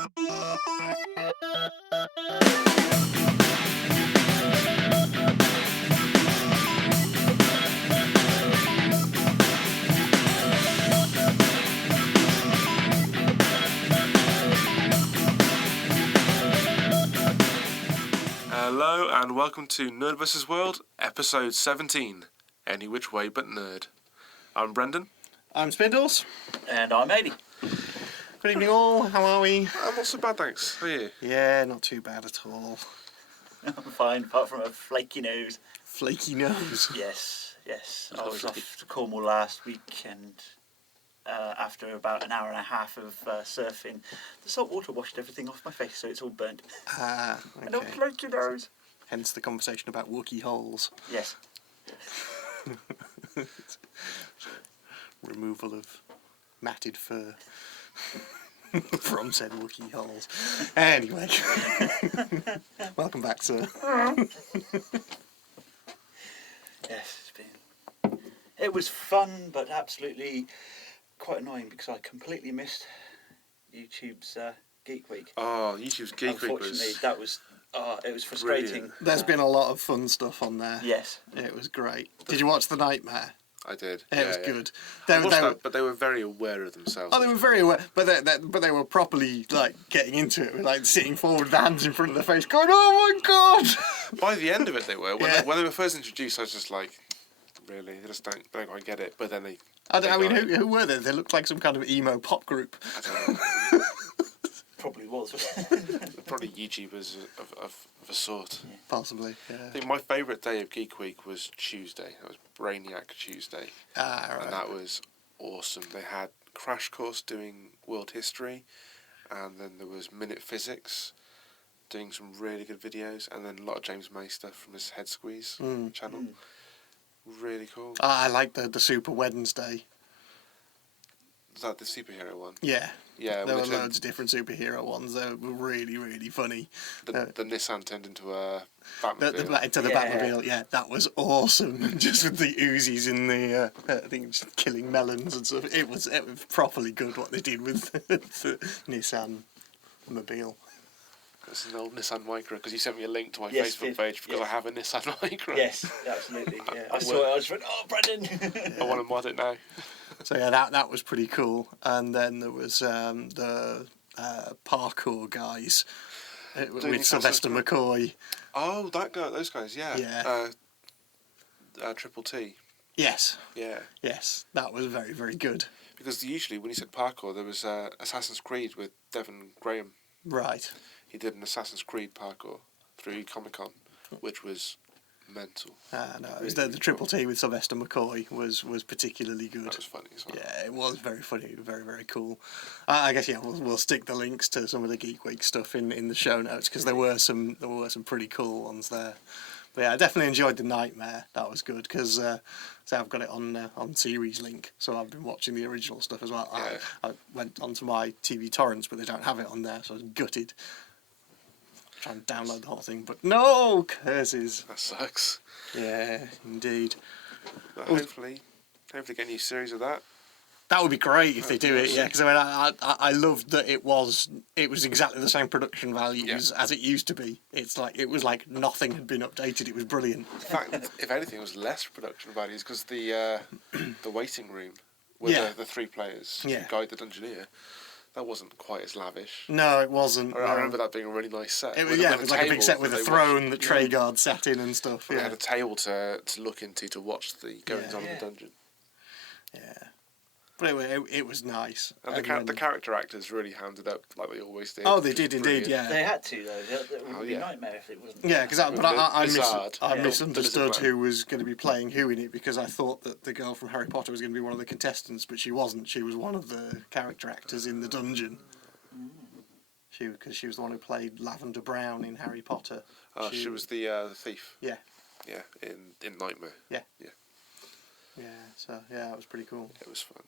Hello and welcome to NerdVsWorld, episode 17, Any Which Way But Nerd. I'm Brendan. I'm Spindles. And I'm Ady. Good evening all, how are we? I'm not so bad, thanks. How are you? Yeah, not too bad at all. I'm fine, apart from a flaky nose. Flaky nose? Yes. I was off to Cornwall last week and after about an hour and a half of surfing, the salt water washed everything off my face, so it's all burnt. Okay. And a flaky nose. Hence the conversation about Wookiee holes. Yes. Removal of matted fur from said Wookiee holes. Anyway. Welcome back, sir. Yes, it was fun, but absolutely quite annoying because I completely missed YouTube's Geek Week. Oh, YouTube's Geek Week was... Unfortunately, that was... it was frustrating. Brilliant. There's been a lot of fun stuff on there. Yes. It was great. Did you watch The Nightmare? I did. It was good. But they were very aware of themselves. Oh, they were very aware, but they were properly like getting into it, like sitting forward with their hands in front of their face, going, "Oh my god!" By the end of it, they were. When they were first introduced, I was just like, "Really? They just don't quite get it." But then they. I mean, who were they? They looked like some kind of emo pop group. I don't know. Probably was. Probably YouTubers of a sort. Yeah. Possibly. Yeah. I think my favourite day of Geek Week was Tuesday. That was Brainiac Tuesday. Right. And that was awesome. They had Crash Course doing world history, and then there was Minute Physics doing some really good videos, and then a lot of James May stuff from his Head Squeeze channel. Really cool. I like the Super Wednesday. Is that the superhero one? Yeah. Yeah. There were loads of different superhero ones. They were really, really funny. The Nissan turned into a Batmobile. Into the Batmobile, yeah, that was awesome. Just with the Uzis in the, I think, just killing melons and stuff. It was properly good what they did with the Nissan Mobile. It's an old Nissan Micra, because you sent me a link to my Yes, Facebook page because I have a Nissan Micra. Yes, absolutely. Yeah. I saw it, I just went, "Oh, Brendan!" I want to mod it now. So yeah, that was pretty cool. And then there was the parkour guys with Sylvester McCoy. Oh, that guy, those guys, yeah. Yeah. Triple T. Yes. Yeah. Yes, that was very, very good. Because usually when you said parkour, there was Assassin's Creed with Devon Graham. Right. He did an Assassin's Creed parkour through Comic-Con, which was mental. No, it was the Triple T with Sylvester McCoy was particularly good. That was funny as well. Yeah, it was very funny, very, very cool. I guess we'll stick the links to some of the Geek Week stuff in the show notes because there were some pretty cool ones there. But yeah, I definitely enjoyed The Nightmare. That was good because so I've got it on Series Link, so I've been watching the original stuff as well. Yeah. I went onto my TV torrents, but they don't have it on there, so I was gutted. Trying to download the whole thing, but no curses. That sucks. Yeah, indeed. But hopefully get a new series of that. That would be great if they do it, yeah. Because I mean, I loved that it was exactly the same production values as it used to be. It was like nothing had been updated. It was brilliant. In fact, if anything, it was less production values because the waiting room with the three players who guide the Dungeoneer, that wasn't quite as lavish. No, it wasn't. I remember that being a really nice set. It was like a big set with a throne that Treguard sat in and stuff. They had a table to look into to watch the goings on in the dungeon. Yeah. But anyway, it was nice. And the character actors really hammed it up like they always did. Oh, they did indeed, yeah. They had to, though. It would be a nightmare if it wasn't. Yeah, because I Yeah. misunderstood who was going to be playing who in it because I thought that the girl from Harry Potter was going to be one of the contestants, but she wasn't. She was one of the character actors in the dungeon. Because she was the one who played Lavender Brown in Harry Potter. Oh, she was the thief. Yeah. Yeah, in Nightmare. Yeah. Yeah. Yeah, so, yeah, it was pretty cool. It was fun.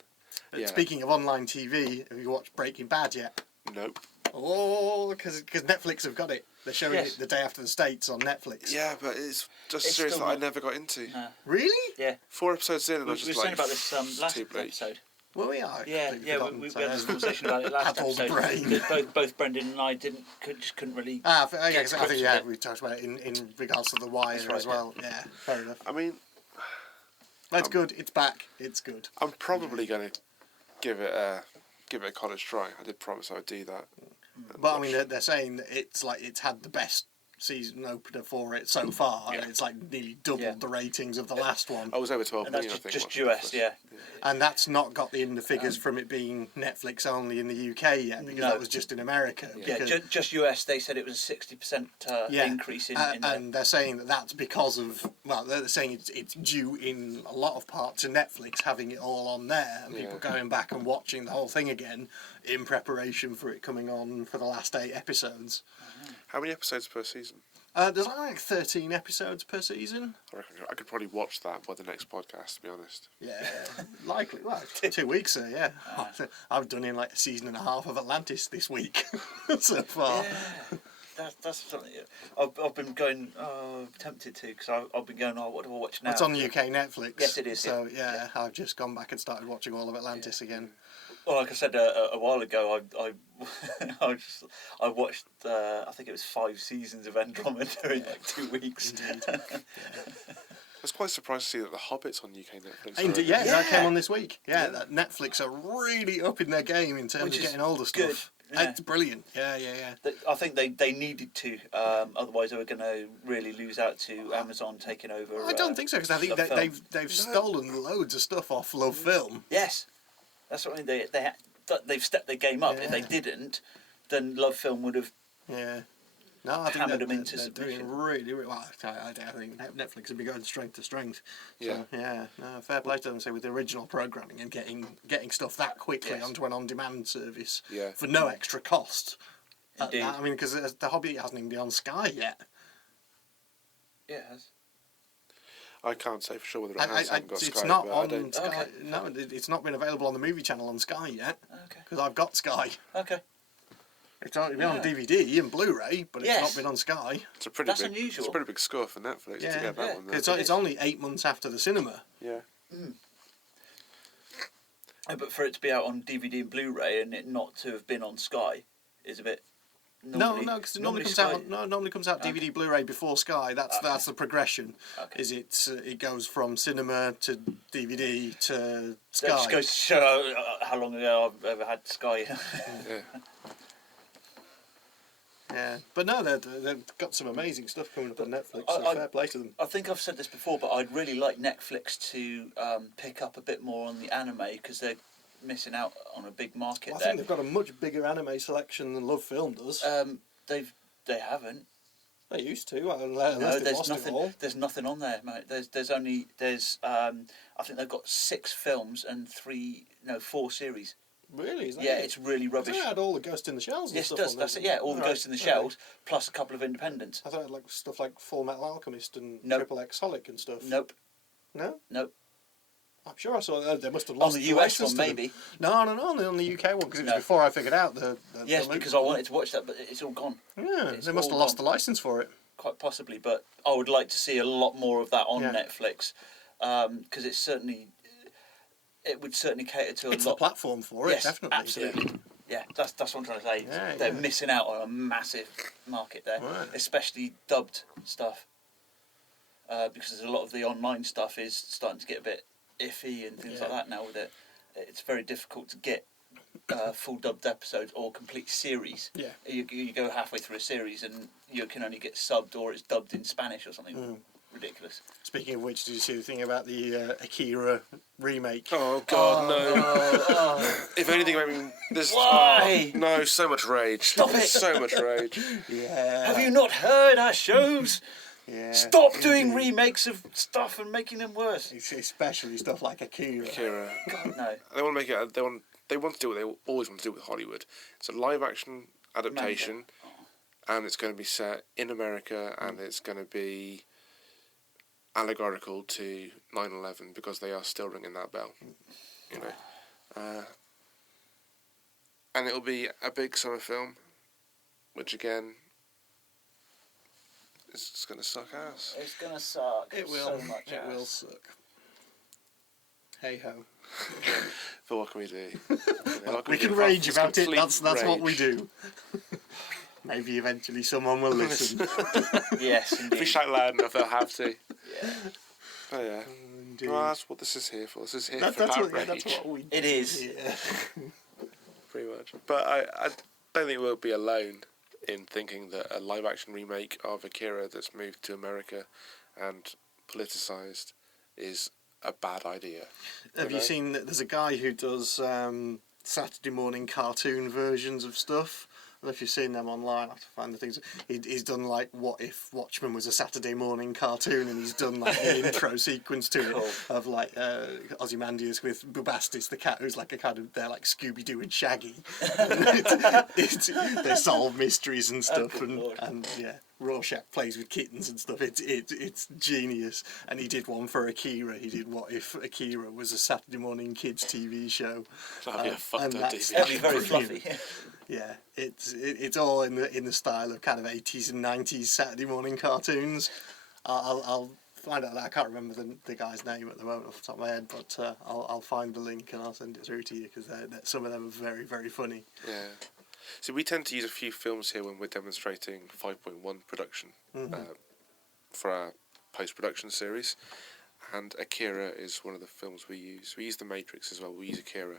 But speaking of online TV, have you watched Breaking Bad yet? Nope. Oh, because Netflix have got it. They're showing it the day after the States on Netflix. Yeah, but it's just a series that I never got into. Really? Yeah. 4 episodes in and I was just we were saying about this last too bleak. episode. Well, we are. Yeah, we had this conversation about it last Had all the episode. brain. Both Brendan and I just couldn't really. I get think grips with it. we talked about it in regards to The Wire That's right, as well. Yeah, fair enough. I mean, It's good. It's back. It's good. I'm probably going to give it a college try. I did promise I would do that. But I mean, they're saying that it's had the best season opener for it so far, and it's like nearly doubled the ratings of the last one. I was over 12 And million, that's I think. just watching US, the yeah. And that's not got in the figures from it being Netflix only in the UK yet, because that was just in America. Yeah, just US. They said it was a 60% increase in. And they're saying that that's because of, well, they're saying it's due in a lot of part to Netflix having it all on there and people going back and watching the whole thing again in preparation for it coming on for the last 8 episodes. How many episodes per season? There's like 13 episodes per season. I reckon I could probably watch that by the next podcast, to be honest. Yeah, likely. Well, 2 weeks, yeah. I've done in like a season and a half of Atlantis this week so far. Yeah, that's something. I've been going tempted to, because I've been going. What do I watch now? It's on UK Netflix. Yes, it is. So yeah, I've just gone back and started watching all of Atlantis again. Well, like I said a while ago, I watched I think it was 5 seasons of Andromeda in like 2 weeks. I was quite surprised to see that The Hobbit's on UK Netflix. Indeed, yeah, that came on this week. Yeah, that Netflix are really upping their game in terms of getting all the stuff. Good. Yeah. It's brilliant. Yeah. I think they needed to, otherwise they were going to really lose out to Amazon taking over. I don't think so, because I think they've stolen loads of stuff off Love Film. Yes, that's what I mean. They've stepped their game up. Yeah. If they didn't, then Love Film would have. Yeah. No, I think hammered them they're into doing submission. really well. I think Netflix will be going strength to strength. Yeah. So, no, fair play to them. Say with the original programming and getting stuff that quickly onto an on-demand service for no extra cost. Indeed. I mean, because The Hobbit hasn't even been on Sky yet. Yeah. It has. I can't say for sure whether it has. I haven't got It's Sky, not but I on don't. Sky. Okay. No, it's not been available on the movie channel on Sky yet. Okay. Because I've got Sky. Okay. It's only been on DVD and Blu-ray, but it's not Yes. been on Sky. It's a pretty That's big. unusual. It's a pretty big score for Netflix to get that one. It's only 8 months after the cinema. Yeah. But for it to be out on DVD and Blu-ray and it not to have been on Sky is a bit. No, because it normally comes Sky- out. No, it normally comes out DVD, Blu-ray before Sky. That's the progression. Okay. Is it goes from cinema to DVD to That Sky. just goes to show how long ago I've ever had Sky. Yeah. Yeah, but no, they've got some amazing stuff coming up on Netflix. So fair play to them. I think I've said this before, but I'd really like Netflix to pick up a bit more on the anime, because they're missing out on a big market Well, I there. think they've got a much bigger anime selection than Love Film does. They haven't. They used to, unless No, they there's lost nothing. it all. There's nothing on there, mate. There's only I think they've got 6 films and 4 series. Really? Is that Yeah, it? it's really I rubbish. thought it had all the Ghost in the Shells and Yes, it stuff does. on That's there. it. Yeah, all the Right, Ghost in the okay. Shells plus a couple of independents. I thought it had like stuff like Full Metal Alchemist and Nope. Triple X Holic and stuff. Nope. No? Nope. I'm sure I saw they must have On lost the the US license one, to them. maybe. No, on the UK one, because it was No. before I figured out the Yes, the because I wanted to watch that, but it's all gone. Yeah, it's they must have all lost gone. the license for it. Quite possibly, but I would like to see a lot more of that on Yeah. Netflix, because it would certainly cater to a It's lot. the platform for it, Yes, definitely. absolutely. Yeah, that's what I'm trying to say. Yeah, They're yeah. missing out on a massive market there, Right. especially dubbed stuff, because a lot of the online stuff is starting to get a bit iffy and things like that now. With it, it's very difficult to get full dubbed episodes or complete series. Yeah. You go halfway through a series and you can only get subbed or it's dubbed in Spanish or something ridiculous. Speaking of which, did you see the thing about the Akira remake? Oh God, no! If anything, I mean, there's Why? no, so much rage. Stop it. So much rage. Yeah. Have you not heard our shows? Yeah. Stop doing remakes of stuff and making them worse. It's especially stuff like Akira. Kira. God, no. They want to make it. They want to do what they always want to do with Hollywood. It's a live action adaptation, and it's going to be set in America, and it's going to be allegorical to 9/11 because they are still ringing that bell. You know. And it'll be a big summer film, which again, is just going to suck ass. It's gonna suck. It will. So much It ass. will suck. Hey ho. But what can we do? We can rage about it. That's what we do. Maybe eventually someone will listen. Yes, If we indeed. shout loud enough, they'll have to. Yeah. Oh yeah. Indeed. Well, that's what this is here for. This is here for That's outrage. what we do. It is. Yeah. Pretty much. But I don't think we'll be alone in thinking that a live-action remake of Akira that's moved to America and politicised is a bad idea. Have you seen that there's a guy who does Saturday morning cartoon versions of stuff? I don't know if you've seen them online. I have to find the things. He's done like What If Watchmen was a Saturday morning cartoon, and he's done like the intro sequence to it of like Ozymandias with Bubastis the cat, who's like a kind of, they're like Scooby Doo and Shaggy. They solve mysteries and stuff, and yeah, Rorschach plays with kittens and stuff. It's genius. And he did one for Akira. He did What If Akira was a Saturday morning kids TV show. That'd be a fucked up TV. That'd be very fluffy. Yeah, it's all in the style of kind of 80s and 90s Saturday morning cartoons. I'll find out that. I can't remember the guy's name at the moment off the top of my head, but I'll find the link and I'll send it through to you, because some of them are very, very funny. Yeah. So we tend to use a few films here when we're demonstrating 5.1 production for our post-production series, and Akira is one of the films we use. We use The Matrix as well. We use Akira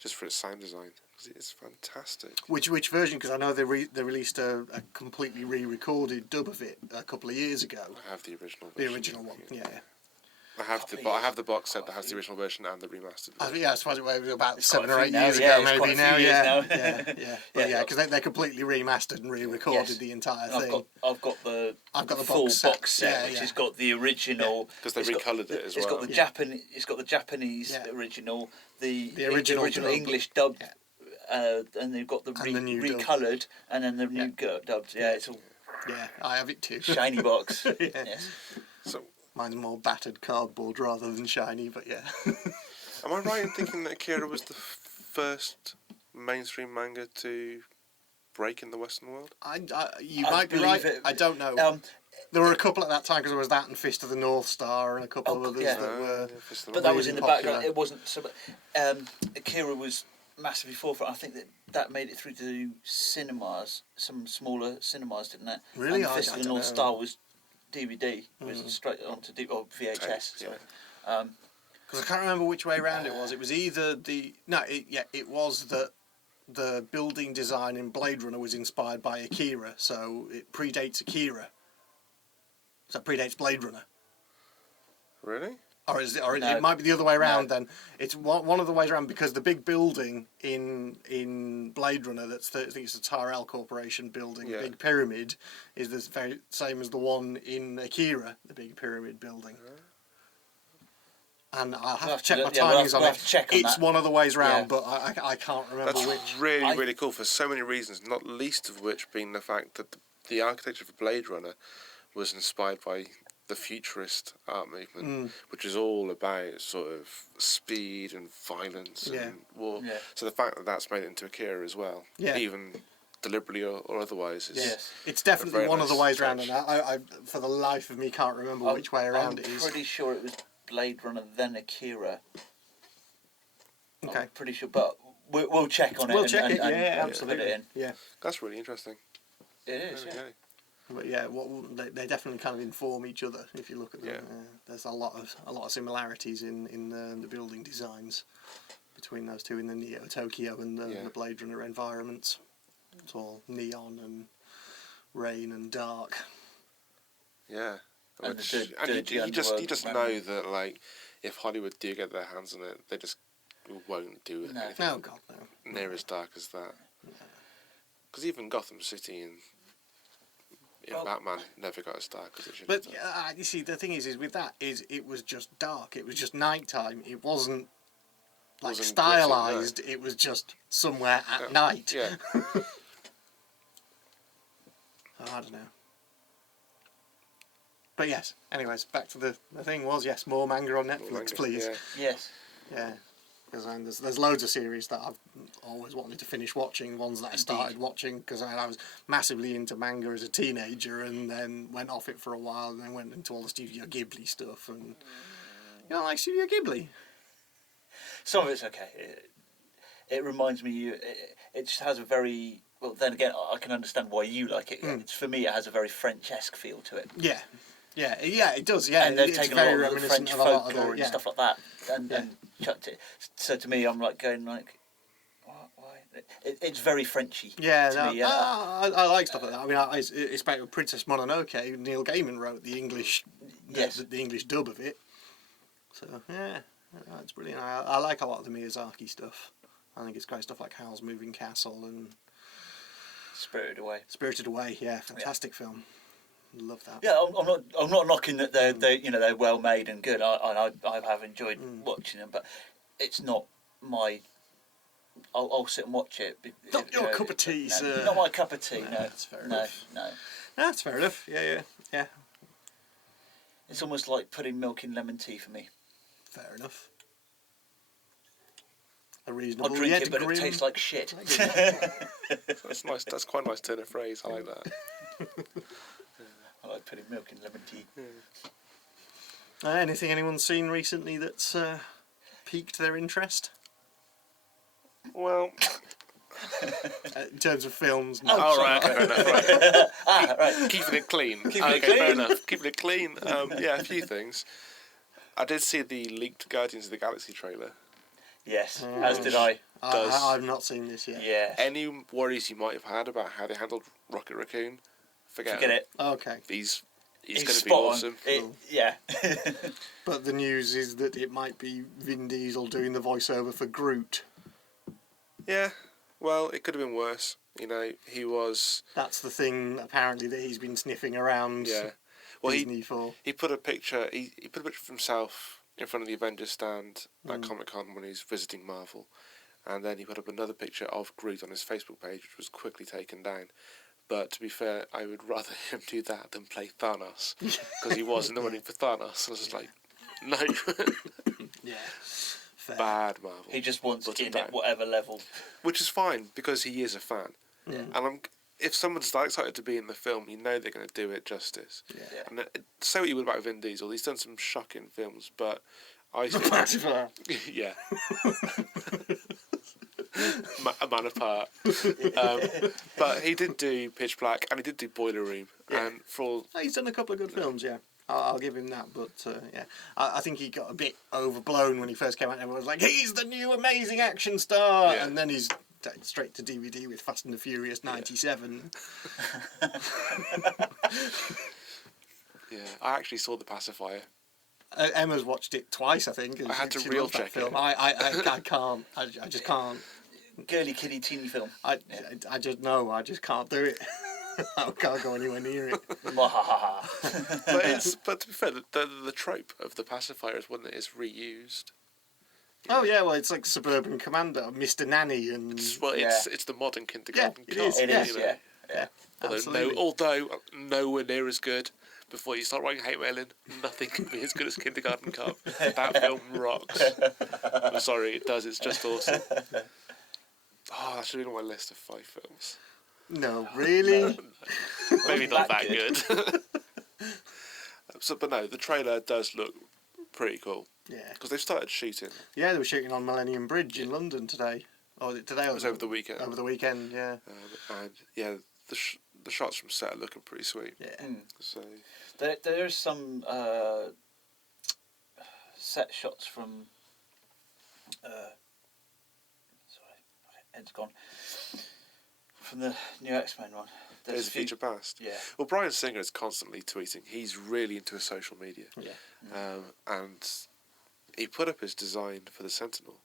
just for its sound design, because it is fantastic. Which version? Because I know they released a completely re-recorded dub of it a couple of years ago. I have the original version. The original one, yeah. I have the box set that has the original version and the remastered version. Yeah, I suppose it was about It's 7 quite a or few 8 now, years yeah, ago, it's quite maybe a now. few years Yeah, now. yeah. But yeah, because they completely remastered and re-recorded Yes. the entire And thing. I've got the full full box set, yeah, which yeah. has got the original. Because they it's got- recoloured it as It's well. got the Yeah. It's got the Japanese Yeah. original, the original dub. English dubbed, Yeah. and they've got the And the new dub. recoloured, and then the new dubbed. Yeah, it's a Yeah, I have it too. shiny box. Yeah. Yes. So, Mine's more battered cardboard rather than shiny, but yeah. am I right in thinking that Akira was the first mainstream manga to break in the Western world? You I might be believe right. it. I don't know. There were a couple at that time, because there was that and Fist of the North Star and a couple of others yeah. that were. But that was in the really background. popular. It wasn't so. Akira was massively forefront. I think that made it through to cinemas, some smaller cinemas, didn't it? Really? And I Fist of the don't North know. Star was DVD. It was straight onto VHS. Tape, Sorry. Because I can't remember which way around it was. It was either it was that the building design in Blade Runner was inspired by Akira, so it predates Akira. So it predates Blade Runner. Really? Or is it? Or No. it might be the other way around. No. Then it's one of the ways around, because the big building in Blade Runner, I think it's the Tyrell Corporation building, Yeah. the big pyramid, is the very same as the one in Akira, the big pyramid building. And I'll have to check my timings on we'll it. have to check on It's that. one of the ways round, Yeah. but I can't remember That's which. really, really cool for so many reasons, not least of which being the fact that the architecture for Blade Runner was inspired by the futurist art movement, which is all about sort of speed and violence and war. Yeah. So the fact that that's made it into Akira as well, Yeah. even deliberately or otherwise, is Yes. It's definitely very one of the nice ways round, touch. and I for the life of me can't remember which way around it I'm is. pretty sure it was Blade Runner then Akira. Okay. I'm pretty sure, but we'll check on it. We'll and, check and, it. and Yeah, put absolutely. it in. Yeah. that's really interesting. It is. There we Yeah. go. But yeah, they definitely kind of inform each other if you look at them. Yeah. There's a lot of similarities in the building designs between those two in the Neo Tokyo and the Blade Runner environments. It's all neon and rain and dark. Yeah. And Which, the and dirty you just underworld know that, like, if Hollywood do get their hands on it, they just won't do No. anything Oh God, no. near as dark as that. Because even Gotham City and Batman never got as dark as it should have But done. you see, the thing is with that is it was just dark. It was just nighttime. It wasn't like Wasn't stylized. gritty, It was just somewhere at Yeah. night. Yeah. I don't know. But yes, anyways, back to the thing was, yes, more manga on Netflix, Manga, please. yeah. Yes. Yeah. Because there's loads of series that I've always wanted to finish watching, ones that I started watching, because I was massively into manga as a teenager and then went off it for a while and then went into all the Studio Ghibli stuff. And you don't like Studio Ghibli? Some of it's okay. It reminds me. It just has a very well. Then again, I can understand why you like it. It's, for me, it has a very French-esque feel to it. Yeah, it does. Yeah, and they've it's taken very a lot of the reminiscent French of a lot of folklore and stuff like that, and chucked it. So to me, I'm like going like, why? It's very Frenchy. Yeah, to me, I like stuff like that. I mean, it's about Princess Mononoke. Neil Gaiman wrote the English, the English dub of it. So yeah, it's brilliant. I like a lot of the Miyazaki stuff. I think it's great stuff like Howl's Moving Castle and Spirited Away. Spirited Away, yeah, fantastic film. Love that. Yeah, I'm not knocking that they're well made and good. I have enjoyed watching them, but it's not my. I'll sit and watch it. Not your cup of tea, sir. Not my cup of tea. No, that's fair enough. No. That's fair enough. Yeah. It's almost like putting milk in lemon tea for me. Fair enough. A reasonable. I'll drink it, but it tastes like shit. That's nice. That's quite a nice turn of phrase. I like that. I like putting milk in lemon tea. Anything anyone's seen recently that's piqued their interest? Well, in terms of films. no. Right. Okay, fair enough. Right. Right. Keeping it clean. Keeping it Fair clean. enough. Keeping it clean. Yeah, a few things. I did see the leaked Guardians of the Galaxy trailer. Yes, as did I. I've not seen this yet. Yeah. Any worries you might have had about how they handled Rocket Raccoon? Forget it. Okay. He's going to be spot awesome. Cool. Yeah. But the news is that it might be Vin Diesel doing the voiceover for Groot. Yeah. Well, it could have been worse. He was. That's the thing, apparently, that he's been sniffing around Disney for. He put a picture. He put a picture of himself in front of the Avengers stand at Comic-Con when he's visiting Marvel, and then he put up another picture of Groot on his Facebook page, which was quickly taken down. But to be fair, I would rather him do that than play Thanos, because he was in the running for Thanos. I was just like, no. Yeah. Fair. Bad Marvel. He just wants Put in him down. at whatever level. Which is fine, because he is a fan. Yeah. And if someone's that excited to be in the film, they're going to do it justice. Yeah. And say what you would about Vin Diesel, he's done some shocking films, but I think... yeah. A man apart. But he did do Pitch Black, and he did do Boiler Room. Yeah. And for all... He's done a couple of good films, yeah. I'll give him that, but yeah. I think he got a bit overblown when he first came out. Everyone was like, he's the new amazing action star! Yeah. And then he's straight to DVD with Fast and the Furious 97. Yeah, I actually saw The Pacifier. Emma's watched it twice, I think. I had to she reel loves that check it. film. I can't. I just can't. Girly, kiddie, teeny film. I just can't do it. I can't go anywhere near it. But to be fair, the trope of The Pacifier is one that is reused. Oh yeah, well it's like Suburban Commander, Mr. Nanny, and It's the modern kindergarten it cop. is. It is, yeah. Although nowhere near as good. Before you start writing hate mailing, nothing can be as good as Kindergarten Cop. That film rocks. I'm sorry, it does. It's just awesome. Oh, that should be on my list of 5 films. No, really? Maybe not that good. But no, the trailer does look pretty cool. Yeah. Because they've started shooting. Yeah, they were shooting on Millennium Bridge in London today. Oh, today It was over the weekend. Over the weekend, yeah. And yeah, the shots from set are looking pretty sweet. Yeah. So There is some set shots from. Sorry, my head's gone. From the new X-Men one. There's a Future Past. Yeah. Well, Bryan Singer is constantly tweeting. He's really into his social media. Yeah. And he put up his design for the Sentinel.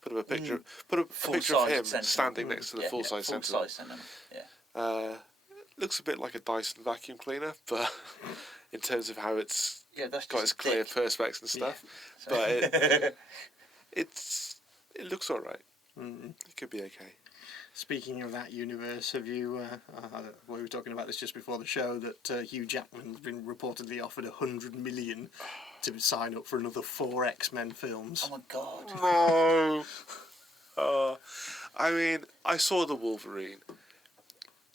Put up a picture. Put up a picture of him Sentinel. standing next to the full-size Sentinel. Full-size Sentinel. Yeah. Looks a bit like a Dyson vacuum cleaner, but in terms of how it's That's got just its clear dick. perspex and stuff, So- but it looks all right. It could be okay. Speaking of that universe, have you? We were talking about this just before the show that Hugh Jackman's been reportedly offered $100 million to sign up for another 4 X-Men films. Oh my god. No. I mean, I saw the Wolverine,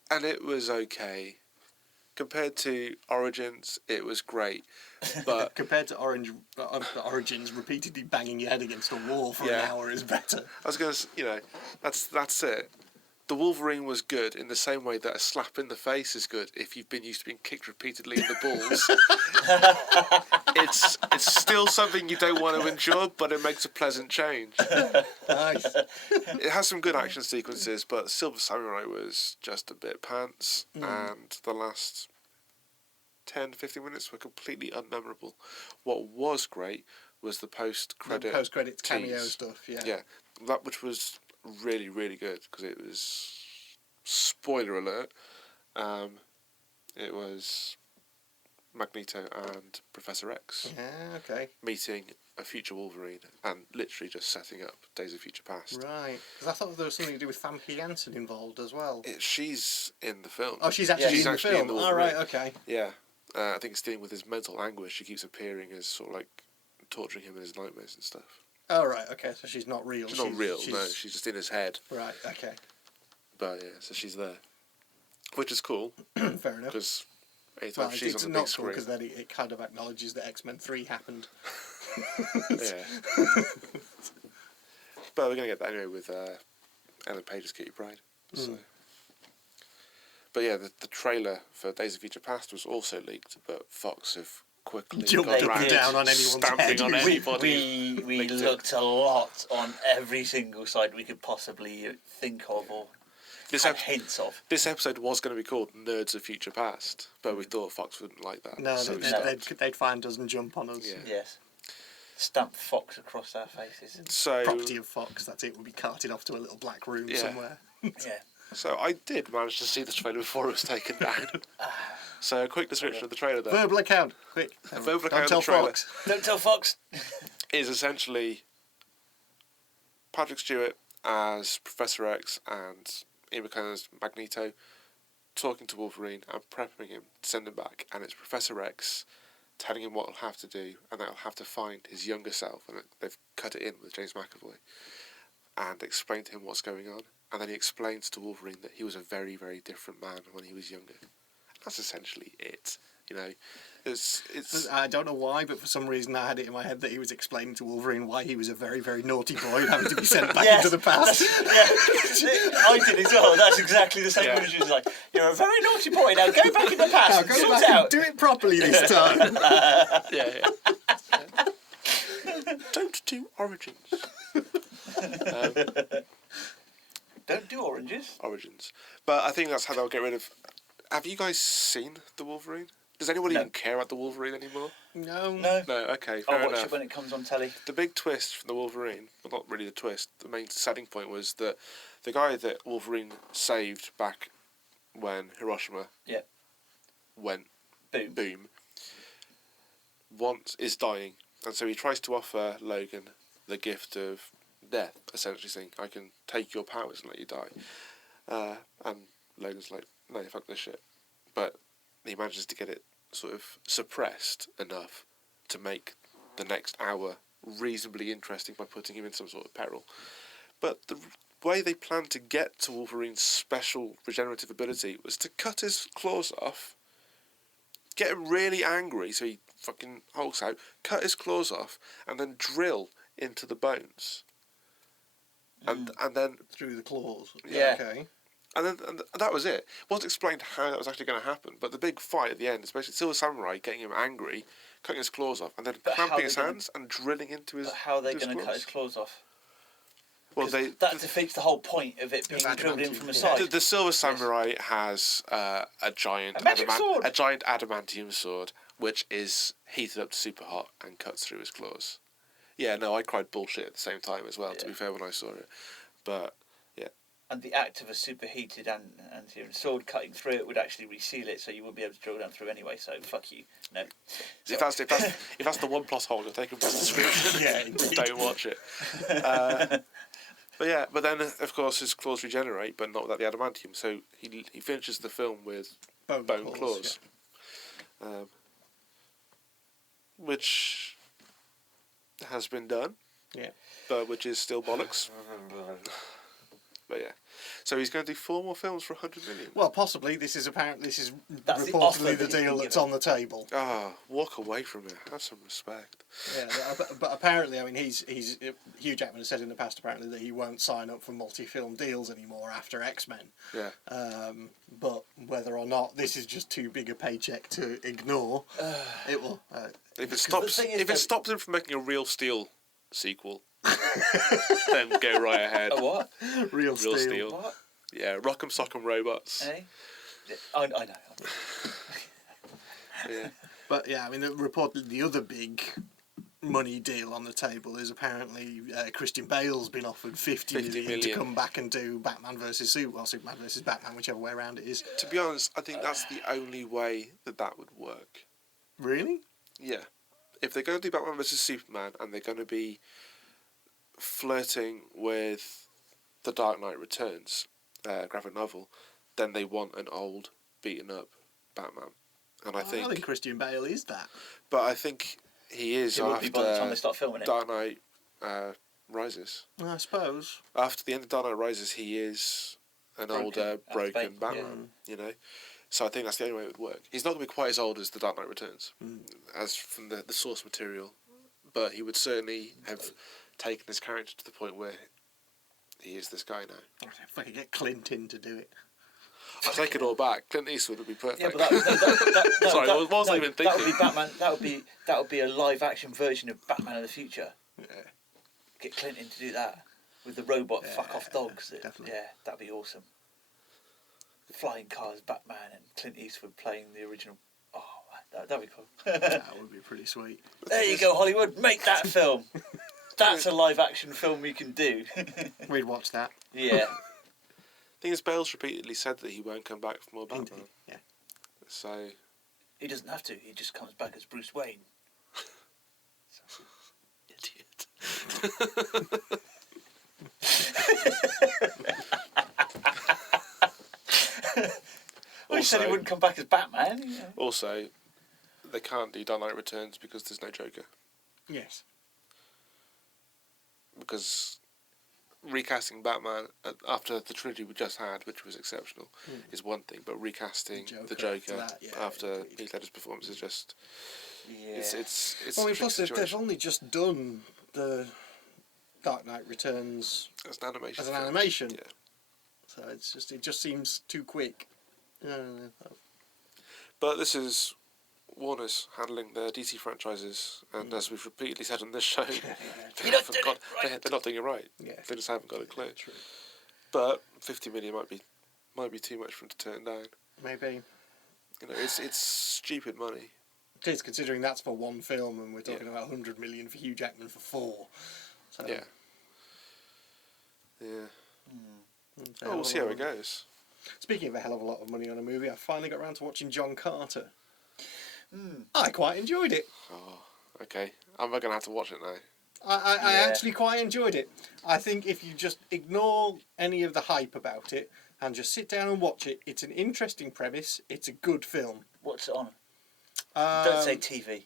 and it was okay, compared to Origins, it was great. But compared to Origins, repeatedly banging your head against a wall for Yeah. an hour is better. I was going to, that's it. The Wolverine was good in the same way that a slap in the face is good if you've been used to being kicked repeatedly in the balls. It's still something you don't want to endure, but it makes a pleasant change. Nice. It has some good action sequences, but Silver Samurai was just a bit pants, and the last 10-15 minutes were completely unmemorable. What was great was the post-credits cameo tease. stuff, yeah. Yeah, that which was really, really good, because it was, spoiler alert, it was Magneto and Professor X Yeah, okay. meeting a future Wolverine and literally just setting up Days of Future Past. Right. 'Cause I thought there was something to do with Famke Janssen involved as well. She's in the film. Oh, she's actually She's in the actually film. in the All right, Wolverine. okay. Yeah. I think it's dealing with his mental anguish. She keeps appearing as sort of like torturing him in his nightmares and stuff. Oh, right, okay. So she's not real. She's not real, no. She's just in his head. Right, okay. But yeah, so she's there. Which is cool, Fair enough. because anytime Well, she's it's on the not big cool screen. because then it kind of acknowledges that X-Men 3 happened. Yeah. But we're going to get that anyway with Ellen Page's Kitty Pryde. So. But yeah, the trailer for Days of Future Past was also leaked, but Fox have quickly Jumped got up around and down on anyone's stamping head. on anybody. We linked it. looked a lot on every single site we could possibly think of or This, had ep- hints of. this episode was going to be called Nerds of Future Past, but we thought Fox wouldn't like that. No, so we no. they'd find us and jump on us. Yeah. Yes. Stamp Fox across our faces. So, Property of Fox, that's it. We'll be carted off to a little black room Yeah. somewhere. Yeah. so I did manage to see the trailer before it was taken down. So a quick description of the trailer then. Verbal account, quick. Verbal account Don't of tell the trailer. Fox. Don't tell Fox. Is essentially Patrick Stewart as Professor X and Ian McKellen as Magneto talking to Wolverine and prepping him to send him back, and it's Professor X telling him what he'll have to do and that he'll have to find his younger self, and they've cut it in with James McAvoy and explain to him what's going on, and then he explains to Wolverine that he was a very, very different man when he was younger. That's essentially it. It's I don't know why, but for some reason I had it in my head that he was explaining to Wolverine why he was a very, very naughty boy and having to be sent back Yes, into the past. I did as well. That's exactly the same Yeah. image. It's like, you're a very naughty boy, now go back in the past Now and go sort back it and out. do it properly this time. yeah. Don't do Origins. Don't do oranges. Origins. But I think that's how they'll get rid of... Have you guys seen The Wolverine? Does anyone No. even care about The Wolverine anymore? No. No. No, okay, fair I'll watch enough. it when it comes on telly. The big twist from The Wolverine, well, not really the twist, the main selling point was that the guy that Wolverine saved back when Hiroshima Yeah. went Boom. boom, is dying. And so he tries to offer Logan the gift of death, essentially saying, I can take your powers and let you die. And Logan's like, no, fuck this shit. But he manages to get it sort of suppressed enough to make the next hour reasonably interesting by putting him in some sort of peril. But the way they planned to get to Wolverine's special regenerative ability was to cut his claws off, get him really angry so he fucking hulks out, cut his claws off, and then drill into the bones. And then Through the claws. Yeah. Okay. and that was it. It wasn't explained how that was actually going to happen, but the big fight at the end is basically Silver Samurai getting him angry, cutting his claws off, and then But how clamping are his they gonna- hands and drilling into his. But how are they into going to cut claws. his claws off? Well, 'Cause that defeats the whole point of it being drilled in from the adamantium, side. the Silver Samurai has a giant A magic sword. a giant adamantium sword, which is heated up to super hot and cuts through his claws. Yeah, no, I cried bullshit at the same time as well. To Yeah. be fair, when I saw it, but yeah, And the act of a superheated and sword cutting through it would actually reseal it, so you wouldn't be able to drill down through anyway. So fuck you. No. if that's the one plus hole you're taking from the description, Yeah, indeed. don't watch it. But yeah, but then of course his claws regenerate, but not without the adamantium. So he finishes the film with bone claws, which has been done, Yeah. but which is still bollocks. But yeah, so he's going to do 4 more films for 100 million. Well, possibly. This is That's the offer reportedly the that he's deal been that's given. on the table. Ah, walk away from it. Have some respect. Yeah, but apparently, I mean, Hugh Jackman has said in the past apparently that he won't sign up for multi-film deals anymore after X-Men. Yeah. But whether or not this is just too big a paycheck to ignore, it will. If it thing is stops him from making a Real Steel sequel, then go right ahead. A what? Real Real Steel. Steel. What? Yeah, Rock'em Sock'em Robots. Eh? I know. Yeah. But yeah, I mean, reportedly the other big money deal on the table is apparently Christian Bale's been offered 50 million to come back and do Batman versus Superman versus Batman, whichever way around it is. To be honest, I think that's the only way that would work. Really? Yeah. If they're going to do Batman vs Superman and they're going to be flirting with the Dark Knight Returns graphic novel, then they want an old, beaten up Batman. And I think Christian Bale is that. But I think he is It would after be by the time they start filming it. Dark Knight Rises. I suppose. After the end of Dark Knight Rises, he is an older, broken Batman. You know, so I think that's the only way it would work. He's not going to be quite as old as the Dark Knight Returns, as from the source material, but he would certainly have taken his character to the point where he is this guy now. If I could get Clint in to do it. I take it all back. Clint Eastwood would be perfect. Yeah, but that Sorry, I wasn't even thinking. That would be Batman. That would be a live action version of Batman of the future. Yeah. Get Clint in to do that with the robot fuck off dogs. Definitely. Yeah, that'd be awesome. Flying cars, Batman, and Clint Eastwood playing the original. Oh, that'd be cool. That would be pretty sweet. There you go, Hollywood. Make that film. That's a live action film we can do. We'd watch that. Yeah. Thing is, Bale's repeatedly said that he won't come back for more Batman. Indeed. Yeah. So He doesn't have to. He just comes back as Bruce Wayne. idiot. Well, he said he wouldn't come back as Batman. You know. Also, they can't do Dark Knight Returns because there's no Joker. Yes. Because recasting Batman after the trilogy we just had, which was exceptional, is one thing, but recasting the Joker after Heath Ledger's performance is just... Yeah. It's Well, I mean, a plus tricky they've situation. only just done the Dark Knight Returns As an animation. as an film. animation. Yeah. So it just seems too quick. But this is Warner's handling their DC franchises, and as we've repeatedly said on this show, You're not doing it right. they're not doing it right. Yeah. They just haven't got a clue. True. But 50 million might be too much for them to turn down. Maybe. You know, it's stupid money. It is, considering that's for one film, and we're talking about 100 million for Hugh Jackman for 4. So, Yeah. Oh, we'll see how it goes. Speaking of a hell of a lot of money on a movie, I finally got around to watching John Carter. I quite enjoyed it. Oh, okay. I'm going to have to watch it now. I actually quite enjoyed it. I think if you just ignore any of the hype about it and just sit down and watch it, it's an interesting premise. It's a good film. What's it on? Don't say TV.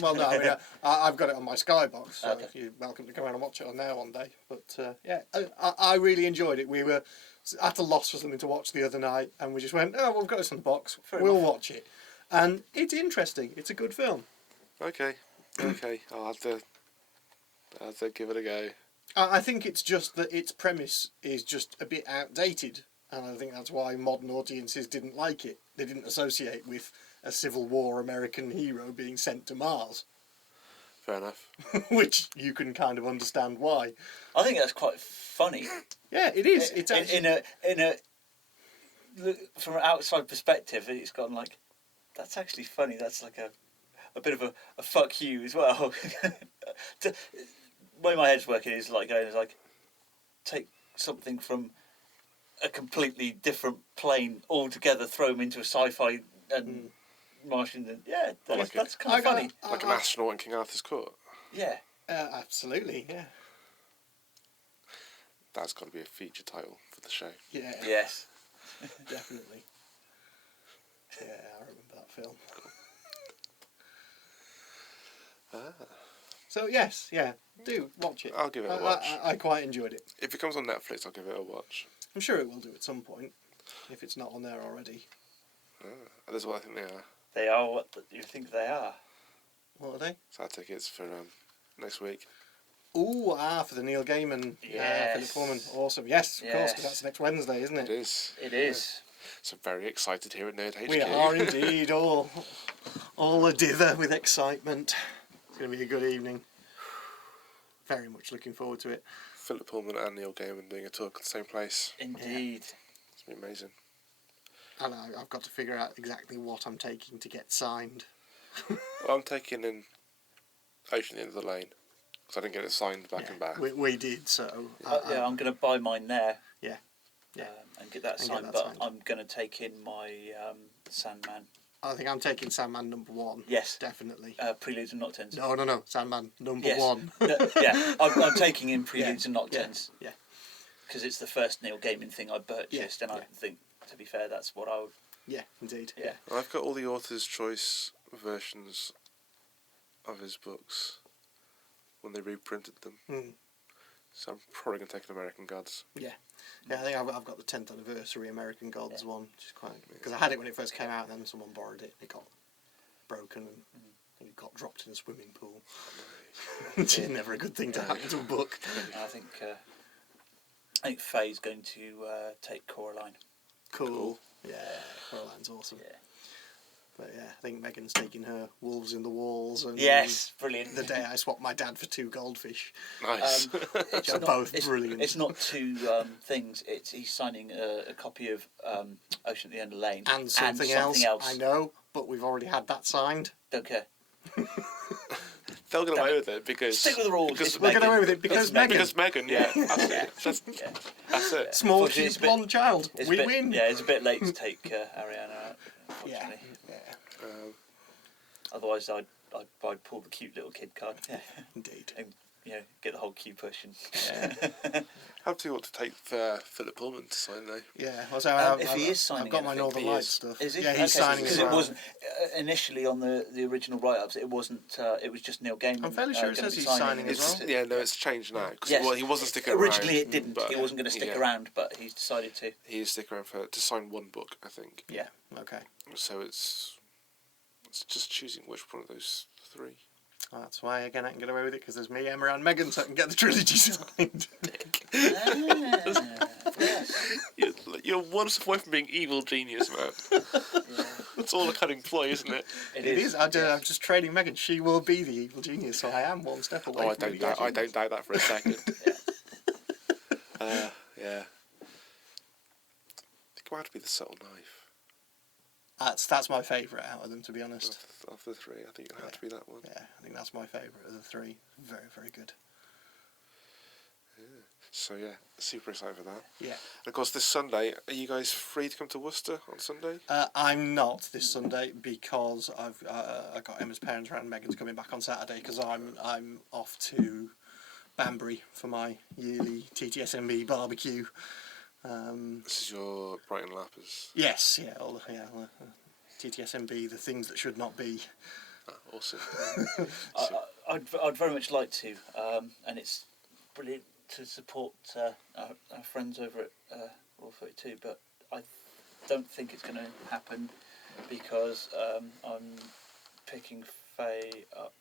Well, no, I mean, I've got it on my Skybox, so Okay. you're welcome to come around and watch it on there one day. But yeah, I really enjoyed it. We were at a loss for something to watch the other night, and we just went, oh, well, we've got this on the box. We'll watch it. And it's interesting. It's a good film. Okay. I'll have to give it a go. I think it's just that its premise is just a bit outdated, and I think that's why modern audiences didn't like it. They didn't associate with a Civil War American hero being sent to Mars, Fair enough. which you can kind of understand why. I think that's quite funny. Yeah, it is. It's actually... in a from an outside perspective, it's gone like, that's actually funny. That's like a bit of a fuck you as well. The way my head's working is like going, take something from a completely different plane altogether, throw them into a sci-fi and Martian. And that's kind of funny. Like an astronaut in King Arthur's court. Yeah. Absolutely, yeah. That's got to be a feature title for the show. Yeah, Yes. definitely. Yeah, I remember that film. So yes, yeah, do watch it. I'll give it a watch. I quite enjoyed it. If it comes on Netflix, I'll give it a watch. I'm sure it will do at some point, if it's not on there already. That's what I think they are. They are what you think they are. What are they? It's our tickets for next week. Ooh, for the Neil Gaiman, Yes. Philip Pullman. Awesome. Yes, of course, 'cause that's next Wednesday, isn't it? It is. It is. So very excited here at Nerd HQ. We are indeed all a dither with excitement. It's going to be a good evening. Very much looking forward to it. Philip Pullman and Neil Gaiman doing a talk at the same place. Indeed. It's going to be amazing. And I've got to figure out exactly what I'm taking to get signed. Well, I'm taking in Ocean at the End of the Lane. Because I didn't get it signed back and back. We did, so... I'm going to buy mine there. Yeah. Yeah. And get that And signed, get that but signed. I'm going to take in my Sandman. I think I'm taking Sandman #1. Yes. Definitely. Preludes and Nocturnes. No. Sandman #1. Yes. Yeah, I'm taking in Preludes and Nocturnes. Yeah. Because it's the first Neil Gaiman thing I purchased, and I think, to be fair, that's what I would... Yeah, indeed. Yeah. I've got all the author's choice versions of his books when they reprinted them. Mm. So I'm probably going to take an American Gods. Yeah, I think I've got the 10th anniversary American Gods one, which is quite... Because I had it when it first came out, and then someone borrowed it, and it got broken, and it got dropped in a swimming pool. Which is never a good thing to happen to a book. I think Faye's going to take Coraline. Cool. Yeah, Coraline's awesome. Yeah. But yeah, I think Megan's taking her Wolves in the Walls, and Yes, brilliant. The Day I Swapped My Dad for 2 goldfish. Nice. It's They're both brilliant. It's not 2 things. He's signing a copy of Ocean at the End of the Lane And something else. I know, but we've already had that signed. Don't care. They'll get away with it because... Stick with the rules. Because We're getting away with it because It's Megan. Because Megan, yeah. That's it. Yeah. That's it. Small, Unfortunately, cute, it's a bit- blonde child. It's We a bit, win. Yeah, it's a bit late to take Ariana out, Yeah. unfortunately. Yeah. Otherwise, I'd pull the cute little kid card. Yeah. Indeed. And, get the whole queue pushing. Yeah. I have to want to take Philip Pullman to sign though. Yeah. Also, If he is signing I've got my anything, Northern he Lights is. stuff. Is he? Yeah, he's Okay, signing because as well. it wasn't initially on the original write-ups. It wasn't. It was just Neil Gaiman. I'm fairly sure it gonna says be he's signing as It's, well. yeah, no, it's changed now. Because Yes. he wasn't sticking around. Originally, it didn't. but He wasn't going to stick around, but he's decided to. He is sticking around to sign 1 book, I think. Yeah. Okay. So it's just choosing which one of those 3. Well, that's why, again, I can get away with it, because there's me, Emma, and Megan, so I can get the trilogy signed. You're one step away from being evil genius, man. That's all a cunning ploy, isn't it? It is. I'm just training Megan. She will be the evil genius, so I am one step away Oh, I from don't the evil doubt. I genius. don't doubt that for a second. Yeah. I think it might have to be the subtle knife That's my favourite out of them, to be honest. of the 3. I think it'll have to be that one. Yeah, I think that's my favourite of the 3. Very, very good. So yeah, super excited for that. Yeah. And of course, this Sunday, are you guys free to come to Worcester on Sunday? I'm not this Sunday because I got Emma's parents around. Megan's coming back on Saturday because I'm off to Banbury for my yearly TTSMB barbecue. This is your Brighton Lappers. Yes, TTSMB, the things that should not be. Oh, awesome. I'd very much like to, and it's brilliant to support our friends over at Raw 32, but I don't think it's going to happen because I'm picking Faye up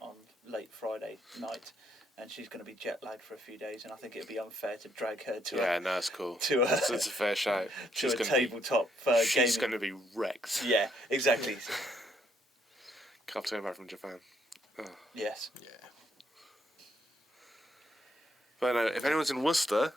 on late Friday night, and she's going to be jet lagged for a few days, and I think it'd be unfair to drag her to Yeah, no, that's cool. to a It's a fair shout. to a gonna tabletop She's gaming. going to be wrecked. Yeah, exactly. After going back from Japan. Oh. Yes. Yeah. But no, if anyone's in Worcester,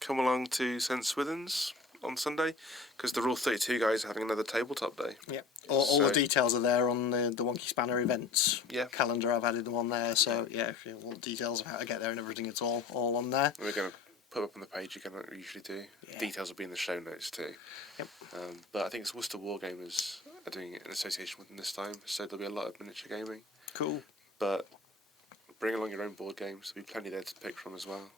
come along to St Swithin's on Sunday, because the Rule 32 guys are having another tabletop day. Yeah. All the So- details are there on the Wonky Spanner events calendar. I've added them on there, so yeah, if you want details of how to get there and everything, it's all on there. We're going to put up on the page again like we usually do. Yeah. Details will be in the show notes too. Yep. But I think it's Worcester Wargamers are doing it in association with them this time, so there'll be a lot of miniature gaming. Cool. But bring along your own board games. There'll be plenty there to pick from as well.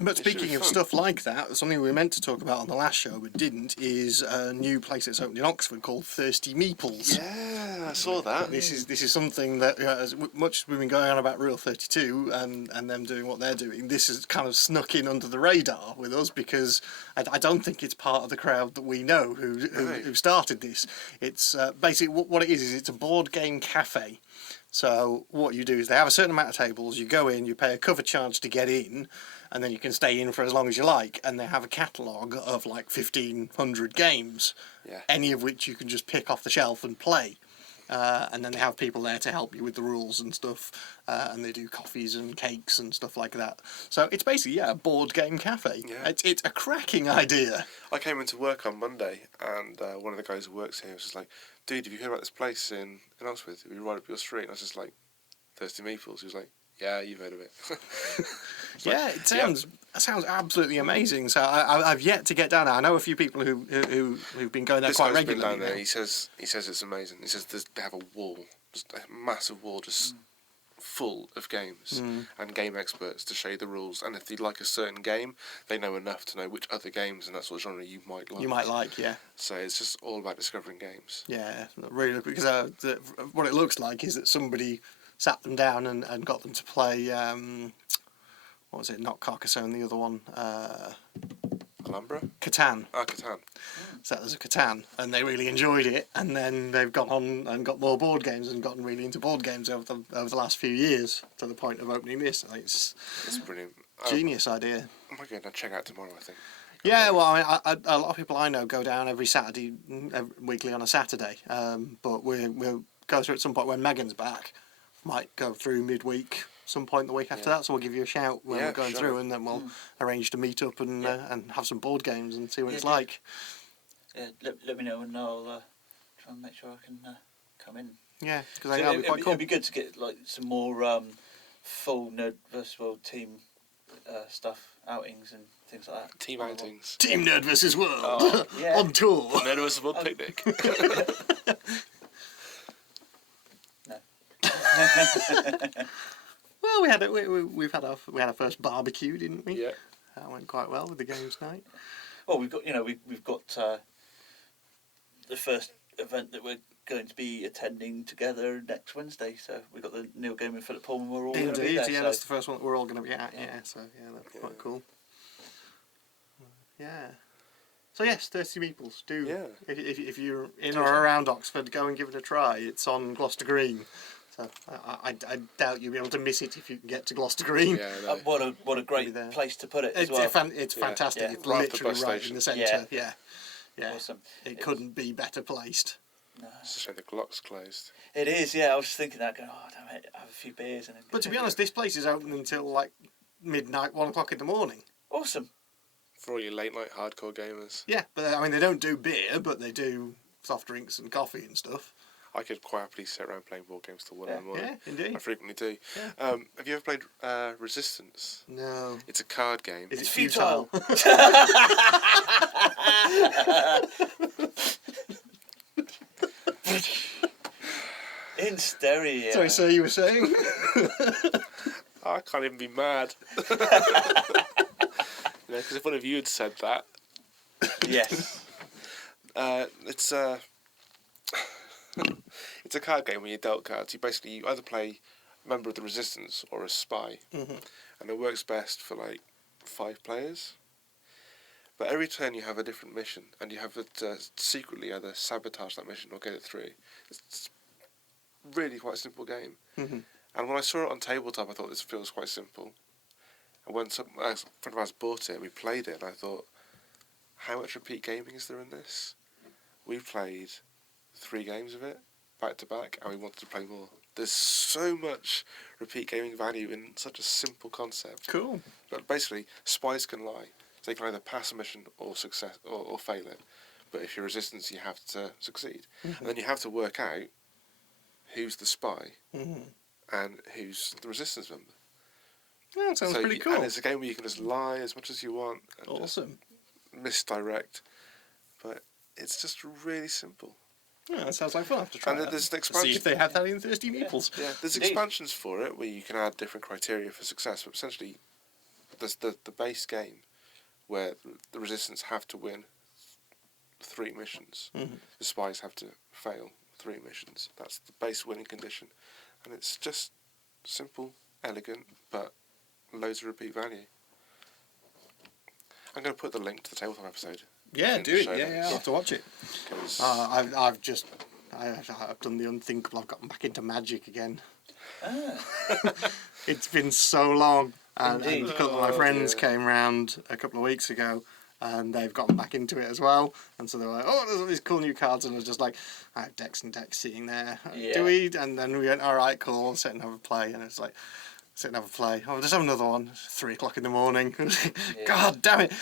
But It should be speaking of fun. stuff like that, something we were meant to talk about on the last show but didn't is a new place that's opened in Oxford called Thirsty Meeples. Yeah, I saw that. This is something that, as much as we've been going on about Rule 32 and them doing what they're doing, this has kind of snuck in under the radar with us because I don't think it's part of the crowd that we know who started this. It's basically what it is it's a board game cafe. So what you do is they have a certain amount of tables, you go in, you pay a cover charge to get in, and then you can stay in for as long as you like, and they have a catalogue of like 1,500 games, any of which you can just pick off the shelf and play. And then they have people there to help you with the rules and stuff, and they do coffees and cakes and stuff like that. So it's basically, a board game cafe. Yeah. It's a cracking idea. I came into work on Monday, and one of the guys who works here was just like, dude, have you heard about this place in Oxford? It'll be right up your street. And I was just like, Thirsty Meeples. He was like, yeah, you've heard of it. It sounds absolutely amazing. So I've yet to get down there. I know a few people who've been going there quite guy's regularly. been down there. He says it's amazing. He says they have a wall, just a massive wall, just full of games and game experts to show you the rules. And if you like a certain game, they know enough to know which other games and that sort of genre you might like. You might like, yeah. So it's just all about discovering games. Yeah, really, because what it looks like is that somebody sat them down and got them to play, what was it, not Carcassonne, the other one, Alhambra? Catan. Ah, Catan. So that was a Catan, and they really enjoyed it, and then they've gone on and got more board games and gotten really into board games over the last few years, to the point of opening this. I think it's brilliant. genius idea. I'm going to check out tomorrow, I think. Yeah, well, I mean, a lot of people I know go down every Saturday, weekly on a Saturday, but we'll go through at some point when Megan's back. Might go through midweek, some point the week after that, so we'll give you a shout when we're going through, and then we'll arrange to meet up and have some board games and see what it's like. Yeah, let me know and I'll try and make sure I can come in. Yeah, because I think that'll be quite cool. It'd be good to get like some more full NerdVsWorld team stuff, outings and things like that. Team outings. Team NerdVsWorld on tour. NerdVsWorld picnic. Well, we've had our first barbecue, didn't we? Yeah. That went quite well with the games night. Well, we've got the first event that we're going to be attending together next Wednesday. So we've got the Neil Gaiman and Philip Pullman. We're all going to be there. Yeah, that's the first one that we're all going to be at. Yeah, so that's quite cool. Yeah. So yes, Thirsty Meeples. If you're in or around Oxford, go and give it a try. It's on Gloucester Green. So I doubt you'll be able to miss it if you can get to Gloucester Green. Yeah, what a great place to put it as well. It's fantastic. Yeah. It's literally right in the centre. Yeah. Awesome. It couldn't be better placed. No. It's a shame the clock's closed. It is, yeah. I was just thinking that, going, damn it, have a few beers. But to be honest, this place is open until like midnight, 1 o'clock in the morning. Awesome. For all you late night hardcore gamers. Yeah, but I mean, they don't do beer, but they do soft drinks and coffee and stuff. I could quite happily sit around playing board games till 1 in the morning. Yeah, indeed. I frequently do. Yeah. Have you ever played Resistance? No. It's a card game. Is it futile? In stereo. Sorry, sir, you were saying? I can't even be mad. Because if one of you had said that. Yes. It's a card game where you dealt cards. You either play a member of the Resistance or a spy. Mm-hmm. And it works best for like 5 players. But every turn you have a different mission, and you have to secretly either sabotage that mission or get it through. It's really quite a simple game. Mm-hmm. And when I saw it on tabletop, I thought this feels quite simple. And when a friend of ours bought it, and we played it, and I thought, how much repeat gaming is there in this? We played 3 games of it, back to back, and we wanted to play more. There's so much repeat gaming value in such a simple concept. Cool. But basically, spies can lie. They can either pass a mission or success or fail it. But if you're Resistance, you have to succeed. Mm-hmm. And then you have to work out who's the spy and who's the Resistance member. Yeah, that sounds pretty cool. And it's a game where you can just lie as much as you want. And awesome. Just misdirect. But it's just really simple. Yeah, that sounds like fun. I'll have to try And that. there's an expansion. See if they have that in Thirsty Meeples. Yeah, there's expansions for it where you can add different criteria for success. But essentially, there's the base game where the Resistance have to win 3 missions. Mm-hmm. The spies have to fail 3 missions. That's the base winning condition. And it's just simple, elegant, but loads of repeat value. I'm going to put the link to the tabletop episode. Yeah, in do the it. show Yeah, notes, I'll have to watch it. 'cause I've done the unthinkable. I've gotten back into Magic again. Ah. It's been so long. And Indeed. a couple of my friends came round a couple of weeks ago, and they've gotten back into it as well. And so they were like, "Oh, there's all these cool new cards," and I was just like, "I have decks and decks sitting there. Yeah. Do we?" And then we went, "All right, cool. Sit and have a play." And it's like, sit and have a play. Oh, just have another one. 3 o'clock in the morning. God damn it!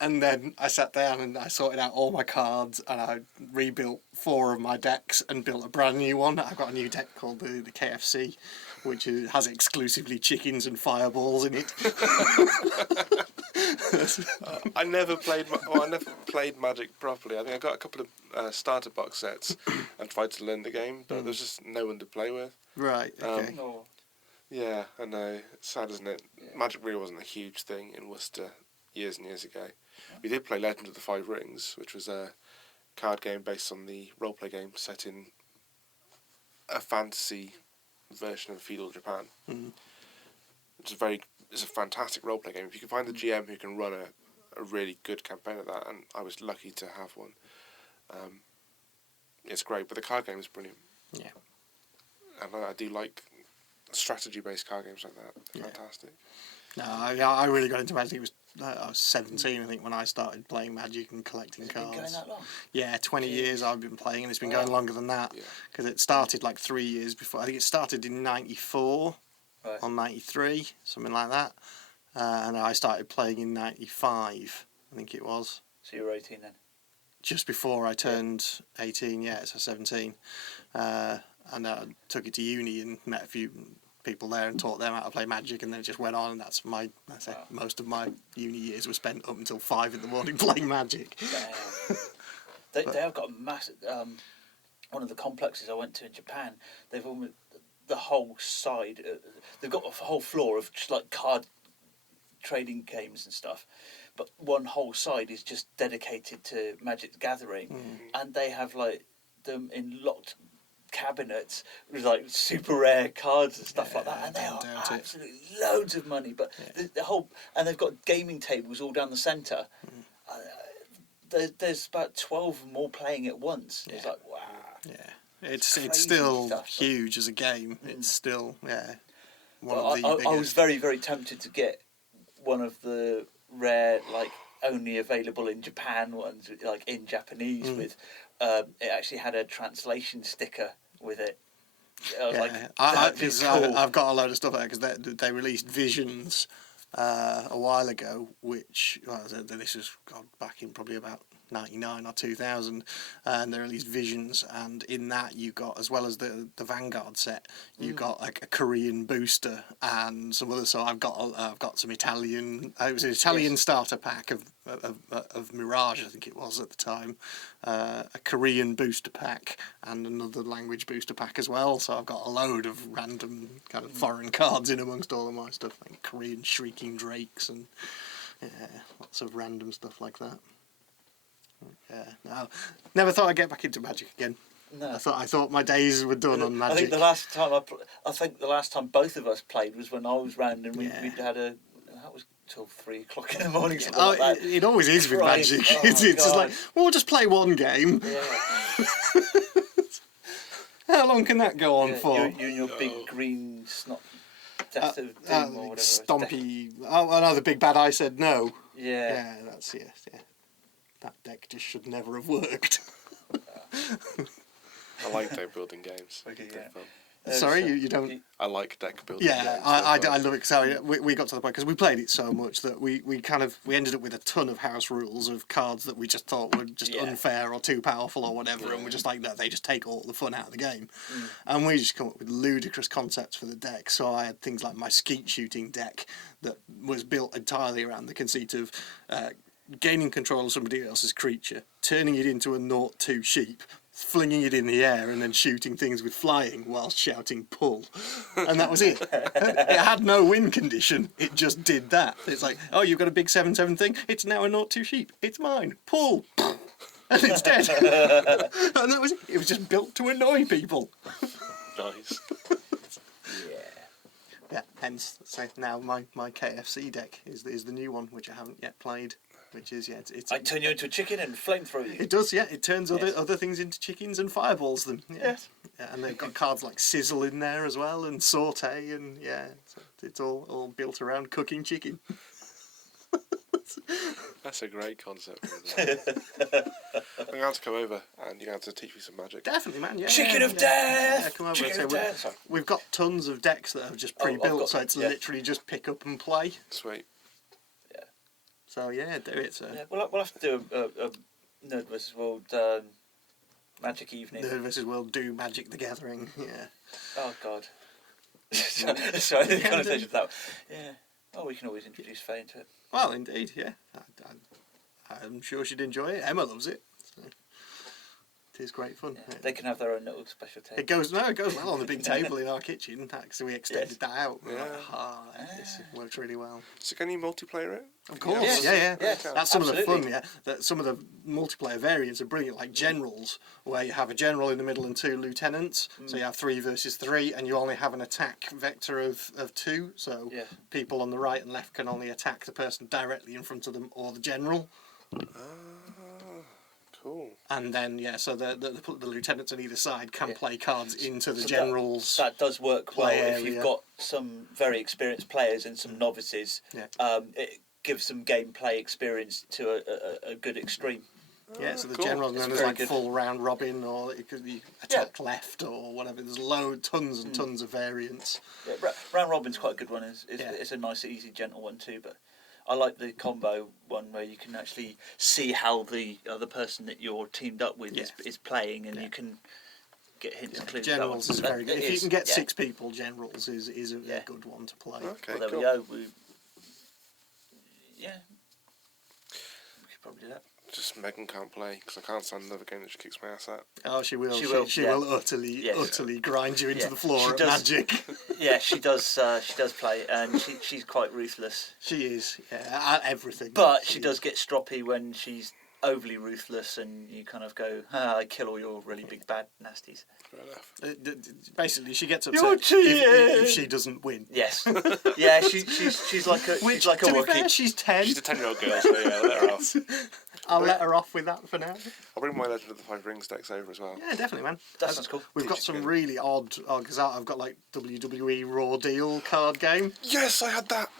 And then I sat down and I sorted out all my cards, and I rebuilt 4 of my decks and built a brand new one. I've got a new deck called the KFC, which has exclusively chickens and fireballs in it. I never played Magic properly. I think I got a couple of starter box sets and tried to learn the game, but there's just no one to play with. Right. Okay. No. Yeah, I know. It's sad, isn't it? Yeah. Magic really wasn't a huge thing in Worcester years and years ago. We did play Legend of the Five Rings, which was a card game based on the roleplay game set in a fantasy version of feudal Japan. Mm. It's a fantastic roleplay game. If you can find the GM who can run a really good campaign of that, and I was lucky to have one. It's great, but the card game is brilliant. Yeah. And I do like strategy-based card games like that. Yeah. Fantastic. No, I really got into Magic. I was 17, I think, when I started playing Magic and collecting Has it been cards. going that long? Yeah, 20 years I've been playing, and it's been going longer than that. Yeah. Because it started like 3 years before. I think it started in 94 Right. or 93, something like that. And I started playing in 95, I think it was. So you were 18 then? Just before I turned 18, yeah, so 17. And I took it to uni and met a few people there and taught them how to play Magic, and then it just went on, and that's it. Most of my uni years were spent up until 5 in the morning playing Magic. They have got a massive... one of the complexes I went to in Japan, they've almost... The whole side... they've got a whole floor of just like card trading games and stuff, but one whole side is just dedicated to Magic the Gathering, and they have like them in locked cabinets with like super rare cards and stuff like that, and they are absolutely loads of money. But the whole, and they've got gaming tables all down the centre. There's about 12 of them all playing at once. It's like, wow. Yeah, it's crazy still stuff, huge as a game. It's still one Well, of the biggest. I was very, very tempted to get one of the rare, like, only available in Japan ones, like in Japanese, with it actually had a translation sticker with it. I was like, because cool. I've got a load of stuff there because they released Visions a while ago, which this was back in probably about 99 or 2000, and they released Visions, and in that you got, as well as the Vanguard set, you got like a Korean booster and some other. So I've got some Italian. It was an Italian starter pack of Mirage, I think it was at the time, a Korean booster pack, and another language booster pack as well. So I've got a load of random kind of foreign cards in amongst all of my stuff, like Korean shrieking drakes and lots of random stuff like that. Yeah, no, never thought I'd get back into Magic again. No. I thought my days were done on Magic. I think the last time both of us played was when I was round, and we'd had that was till 3 o'clock in the morning. Like that. It always is with Christ. Magic. Oh it's just like, well, we'll just play one game. Yeah. How long can that go on for? You and your big green snot, Death of Doom or whatever. Stompy. Another big bad eye said no. Yeah. Yeah, that's yeah. That deck just should never have worked. I like deck building games. Okay, They're yeah. fun. Sorry, you don't. I like deck building Yeah, games. I They're fun. love it because we got to the point because we played it so much that we ended up with a ton of house rules of cards that we just thought were just unfair or too powerful or whatever, and we're just like, no, they just take all the fun out of the game, and we just come up with ludicrous concepts for the deck. So I had things like my skeet shooting deck that was built entirely around the conceit of gaining control of somebody else's creature, turning it into a 0/2 sheep, flinging it in the air and then shooting things with flying whilst shouting pull. And that was it. It had no win condition, it just did that. It's like, oh, you've got a big 7/7 thing, it's now a 0-2 sheep, it's mine, pull. And it's dead. And that was it. It was just built to annoy people. Nice. Yeah, hence, so now my KFC deck is the new one, which I haven't yet played. Which is, it's I turn you into a chicken and flamethrow you. It does, yeah. It turns other things into chickens and fireballs them. Yeah. Yes. Yeah, and they've got cards like Sizzle in there as well, and Saute, and it's all built around cooking chicken. That's a great concept. I'm going to have to come over and you're going to have to teach me some magic. Definitely, man. Yeah. Chicken of death! Yeah, come over. Chicken of death! We've got tons of decks that have just pre-built, so it's literally just pick up and play. Sweet. So yeah, do it. So. Yeah, we'll have to do a NerdVsWorld Magic evening. NerdVsWorld do Magic the Gathering. Yeah. Oh God. Sorry, the connotation of that. Yeah. Oh, we can always introduce Faye into it. Well, indeed, yeah. I'm sure she'd enjoy it. Emma loves it. So. It is great fun. Yeah, they can have their own little special table. It goes well on the big table in our kitchen. So we extended that out. Yeah. It works really well. So can you multiplayer it? Of course, Yes. yeah. Yes, That's some absolutely. of the fun, yeah. Some of the multiplayer variants are brilliant, like generals, where you have a general in the middle and 2 lieutenants. So you have 3 versus 3, and you only have an attack vector of 2. So people on the right and left can only attack the person directly in front of them or the general. Cool. And then so the lieutenants on either side can play cards into the generals. That does work well play if you've area. got some very experienced players and some novices. Yeah. It gives some gameplay experience to a good extreme. Yeah, so the cool. general It's known as very like good. full round robin, or it could be attack left or whatever. There's tons and tons of variants. Yeah, round robin's quite a good one. It's a nice, easy, gentle one too. But I like the combo one where you can actually see how the other person that you're teamed up with is playing, and you can get hints and clues. Generals is very good. If you can get 6 people, generals is a Yeah. good one to play. Okay, Well, there cool. we go. We could probably do that. Just Megan can't play because I can't stand another game that she kicks my ass at. Oh, she will. She will will, utterly grind you into Yeah. the floor She at does. Magic. Yeah, she does. She does play, and she's quite ruthless. She is, at everything. But she does get stroppy when she's overly ruthless, and you kind of go, "I kill all your really big bad nasties." Fair enough. Basically, she gets You're upset if she doesn't win. Yes. Yeah, she's like a Which, she's like a to be Wookiee. fair, she's 10. She's a 10-year-old girl, so yeah, let her off. I'll let her off with that for now. I'll bring my Legend of the Five Rings decks over as well. Yeah, definitely, man. That sounds cool. We've got some really odd, because I've got like WWE Raw Deal card game. Yes, I had that.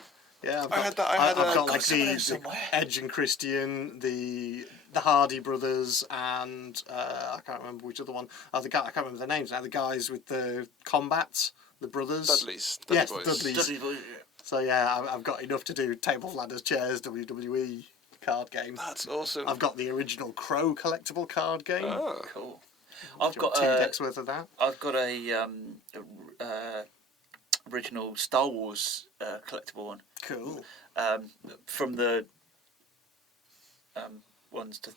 Yeah, I had I've got like some of the those somewhere. Edge and Christian, the Hardy Brothers, and I can't remember which other one. I can't remember their names now. The guys with the combats, the brothers. Dudley's. Yes, Boys. Dudley's. Dudley Boy, So yeah, I've got enough to do tables, ladders, chairs, WWE card game. That's awesome. I've got the original Crow collectible card game. Ah. cool. I've got 2 decks worth of that. I've got a original Star Wars collectible one. Cool. From the ones to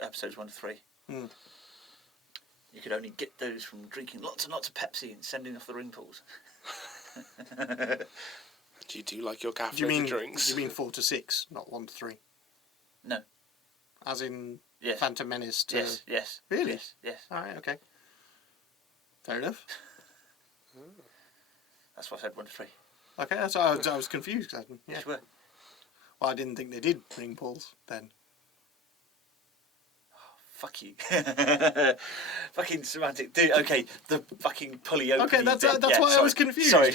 episodes 1 to 3. Mm. You could only get those from drinking lots and lots of Pepsi and sending off the ring pools. Do you do like your Do you caffeinated mean drinks? 4 to 6, not 1 to 3? No. As in Yes. Phantom Menace to... Yes. Really? Yes. Alright, okay. Fair enough. That's why I said 1 to 3. Okay, that's why I was confused. Yeah. Yes, you were. Well, I didn't think they did ring pulls then. Fuck you. Fucking semantic. Dude, okay, the fucking pulley opening Okay, that's bit. why I sorry. was confused. Sorry.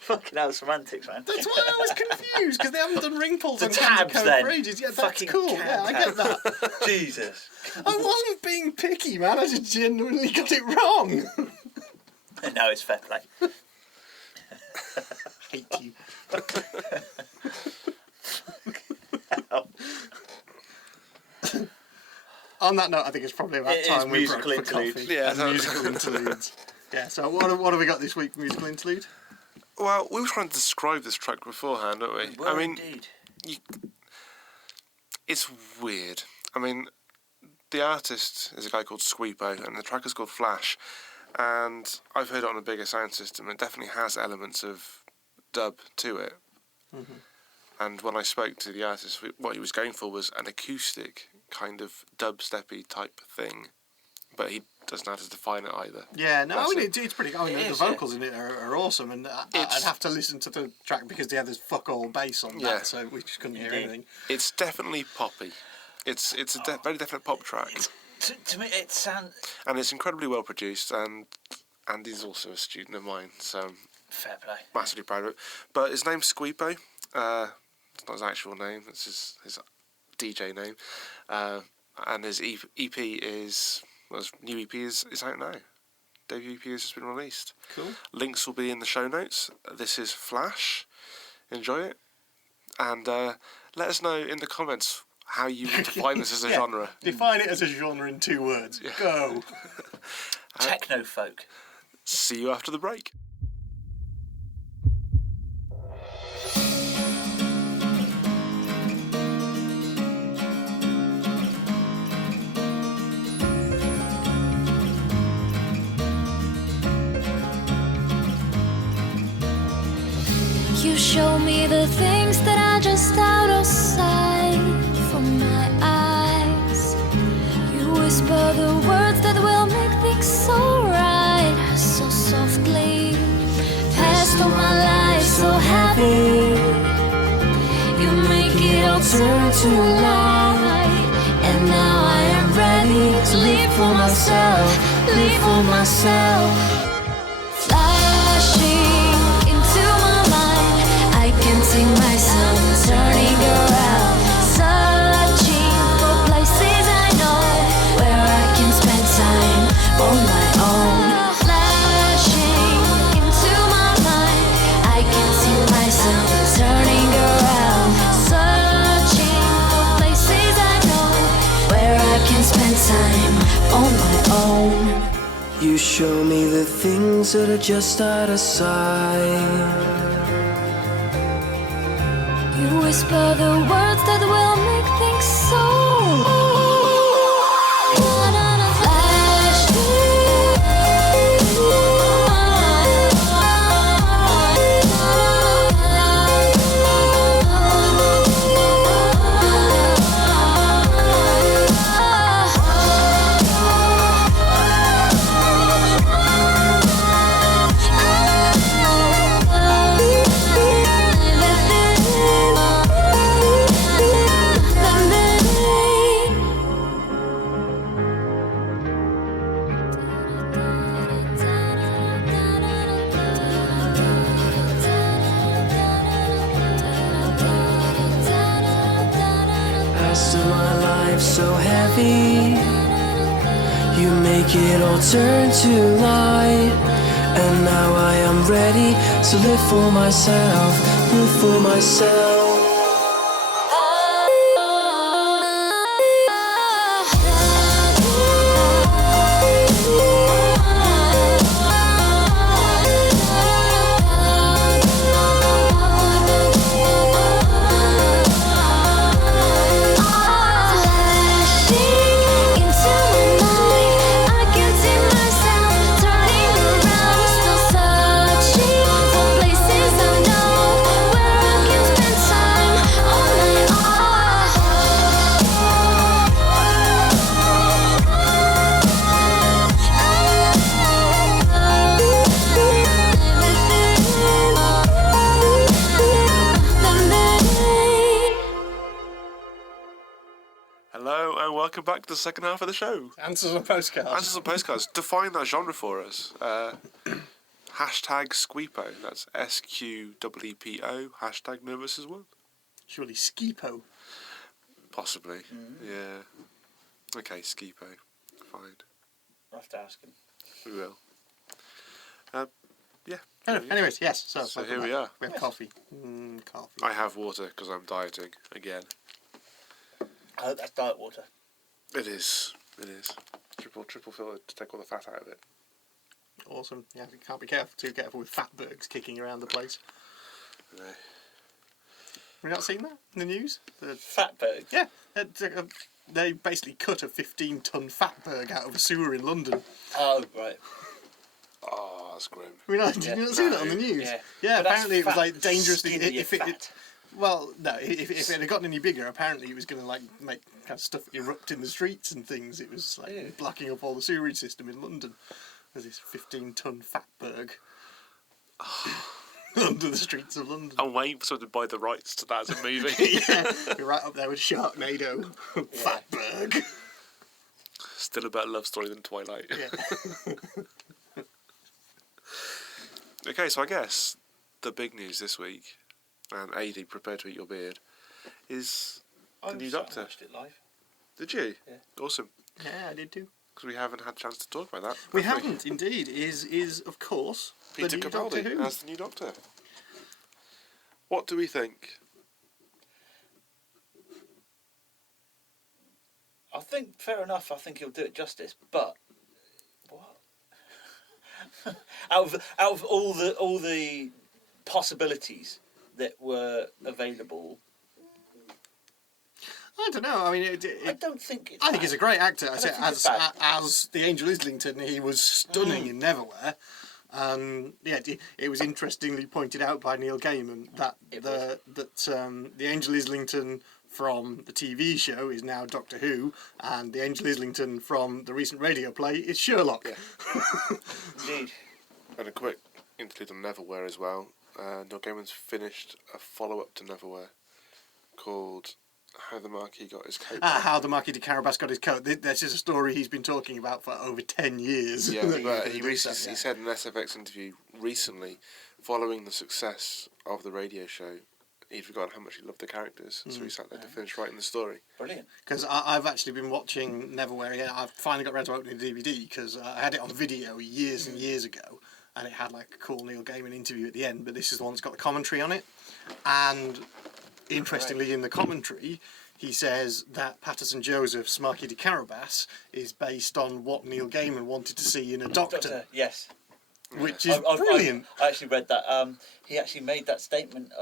Fucking hell, semantics, man. That's why I was confused, because they haven't done ring pulls The on Candy tabs, Code then. for ages. Yeah, that's Fucking cool. Yeah, I get that. Jesus. I wasn't being picky, man. I just genuinely got it wrong. No, it's fair play. Hate you. On that note, I think it's probably about It is time we musical broke for interlude. coffee. Yeah, And so- musical interludes. Yeah, so what have we got this week, musical interlude? Well, we were trying to describe this track beforehand, weren't we? Well, I mean, indeed. it's weird. I mean, the artist is a guy called Squeepo, and the track is called Flash. And I've heard it on a bigger sound system. It definitely has elements of dub to it. Mm-hmm. And when I spoke to the artist, what he was going for was an acoustic kind of dubsteppy type thing. But he doesn't know how to define it either. Yeah, no, That's I mean, it. it's pretty. I mean, the vocals in it are awesome, and I'd have to listen to the track because there's fuck all bass on that, so we just couldn't hear anything. It's definitely poppy. It's a very definite pop track. To me, it sounds... And it's incredibly well produced, and Andy's also a student of mine, so fair play. Massively proud of it. But his name's Squeepo. It's not his actual name, it's his DJ name. And his EP is... Well, his new EP is out now. Debut EP has just been released. Cool. Links will be in the show notes. This is Flash. Enjoy it. And let us know in the comments how you would define this as a genre. Define it as a genre in 2 words. Yeah. Go. Techno folk. See you after the break. You show me the things that are just out of sight from my eyes. You whisper the words that will make things so right, so softly. Past all my life so heavy. You make it all turn to light. And now I am ready to live for myself, live for myself. Seeing myself turning around, searching for places I know where I can spend time on my own. Flashing into my mind, I can see myself turning around, searching for places I know where I can spend time on my own. You show me the things that are just out of sight. You whisper the words that will make things so. So heavy, you make it all turn to light. And now I am ready to live for myself, live for myself. Welcome back to the second half of the show. Answers on postcards. Answers on postcards. Define that genre for us. Hashtag Squeepo. That's SQEEPO. Hashtag NerdVsWorld. Surely Skeepo. Possibly. Yeah. Okay, Skeepo. Fine. I'll have to ask him. We will. Yeah. Anyways, yes. So here we are. We have coffee. Coffee. I have water because I'm dieting again. Oh, that's diet water. It is. It is. Triple filtered to take all the fat out of it. Awesome. Yeah, you can't be too careful with fatbergs kicking around the place. No. Have you not seen that in the news? Fatberg? Yeah. they basically cut a 15-ton fatberg out of a sewer in London. Oh, right. Oh, that's grim. I mean, did you not see that on the news? Yeah. Yeah, But that's apparently it was fat, like dangerously. skinny If it, fat. well, no, if it had gotten any bigger, apparently it was going to like make kind of stuff erupt in the streets and things. It was like Ew. blocking up all the sewerage system in London. There's this 15-ton fatberg under the streets of London. I'm waiting for someone to buy the rights to that as a movie. Yeah, you're right up there with Sharknado, fatberg. Still a better love story than Twilight. Yeah. Okay, so I guess the big news this week, and Ady, prepare to eat your beard, is the new Doctor. I watched it live. Did you? Yeah. Awesome. Yeah, I did too. Because we haven't had a chance to talk about that. We have haven't, indeed. Is of course Peter the new Doctor Capaldi Who. as the new Doctor. What do we think? I think, fair enough, I think he'll do it justice, but what? out of all the possibilities that were available, I don't know. I mean, I don't think it's I think he's a great actor. I don't think it's bad. As the Angel Islington, he was stunning in Neverwhere. Yeah, it was interestingly pointed out by Neil Gaiman that the Angel Islington from the TV show is now Doctor Who, and the Angel Islington from the recent radio play is Sherlock. Yeah. Indeed. And a quick interlude on Neverwhere as well. Neil Gaiman's finished a follow-up to Neverwhere called How the Marquis Got His Coat. How the Marquis de Carabas got his coat. This is a story he's been talking about for over 10 years. Yeah, but he said in an SFX interview recently, following the success of the radio show, he'd forgotten how much he loved the characters, so he sat there to finish writing the story. Brilliant. Because I've actually been watching Neverwhere again. I've finally got around to opening the DVD because I had it on video years and years ago, and it had like a cool Neil Gaiman interview at the end, but this is the one that's got the commentary on it. And interestingly, in the commentary, he says that Patterson Joseph's Marquis de Carabas is based on what Neil Gaiman wanted to see in a Doctor, Yes. which is brilliant. I actually read that. He actually made that statement.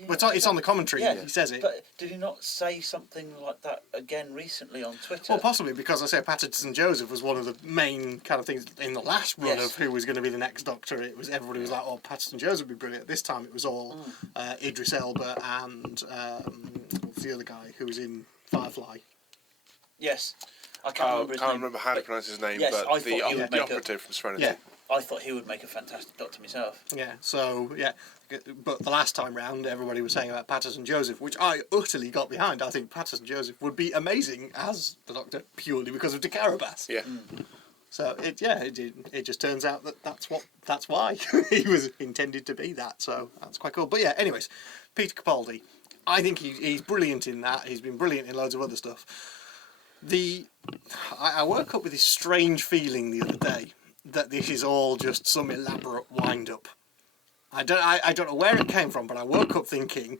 It's on the commentary. Yeah, He says it. But did he not say something like that again recently on Twitter? Well, possibly, because I say Patterson Joseph was one of the main kind of things in the last run of who was going to be the next Doctor. It was everybody was like, "Oh, Patterson Joseph would be brilliant." This time it was all Idris Elba and what's the other guy who was in Firefly? Yes, I can't remember how to pronounce his name, Yes, I but the thought he would make operative from Serenity. Yeah. I thought he would make a fantastic Doctor myself. Yeah, so, yeah. But the last time round, everybody was saying about Patterson Joseph, which I utterly got behind. I think Patterson Joseph would be amazing as the Doctor purely because of de Carabas. Yeah. So, it just turns out that that's why he was intended to be that. So, that's quite cool. But yeah, anyways, Peter Capaldi. I think he's brilliant in that. He's been brilliant in loads of other stuff. I woke up with this strange feeling the other day that this is all just some elaborate wind-up. I don't know where it came from, but I woke up thinking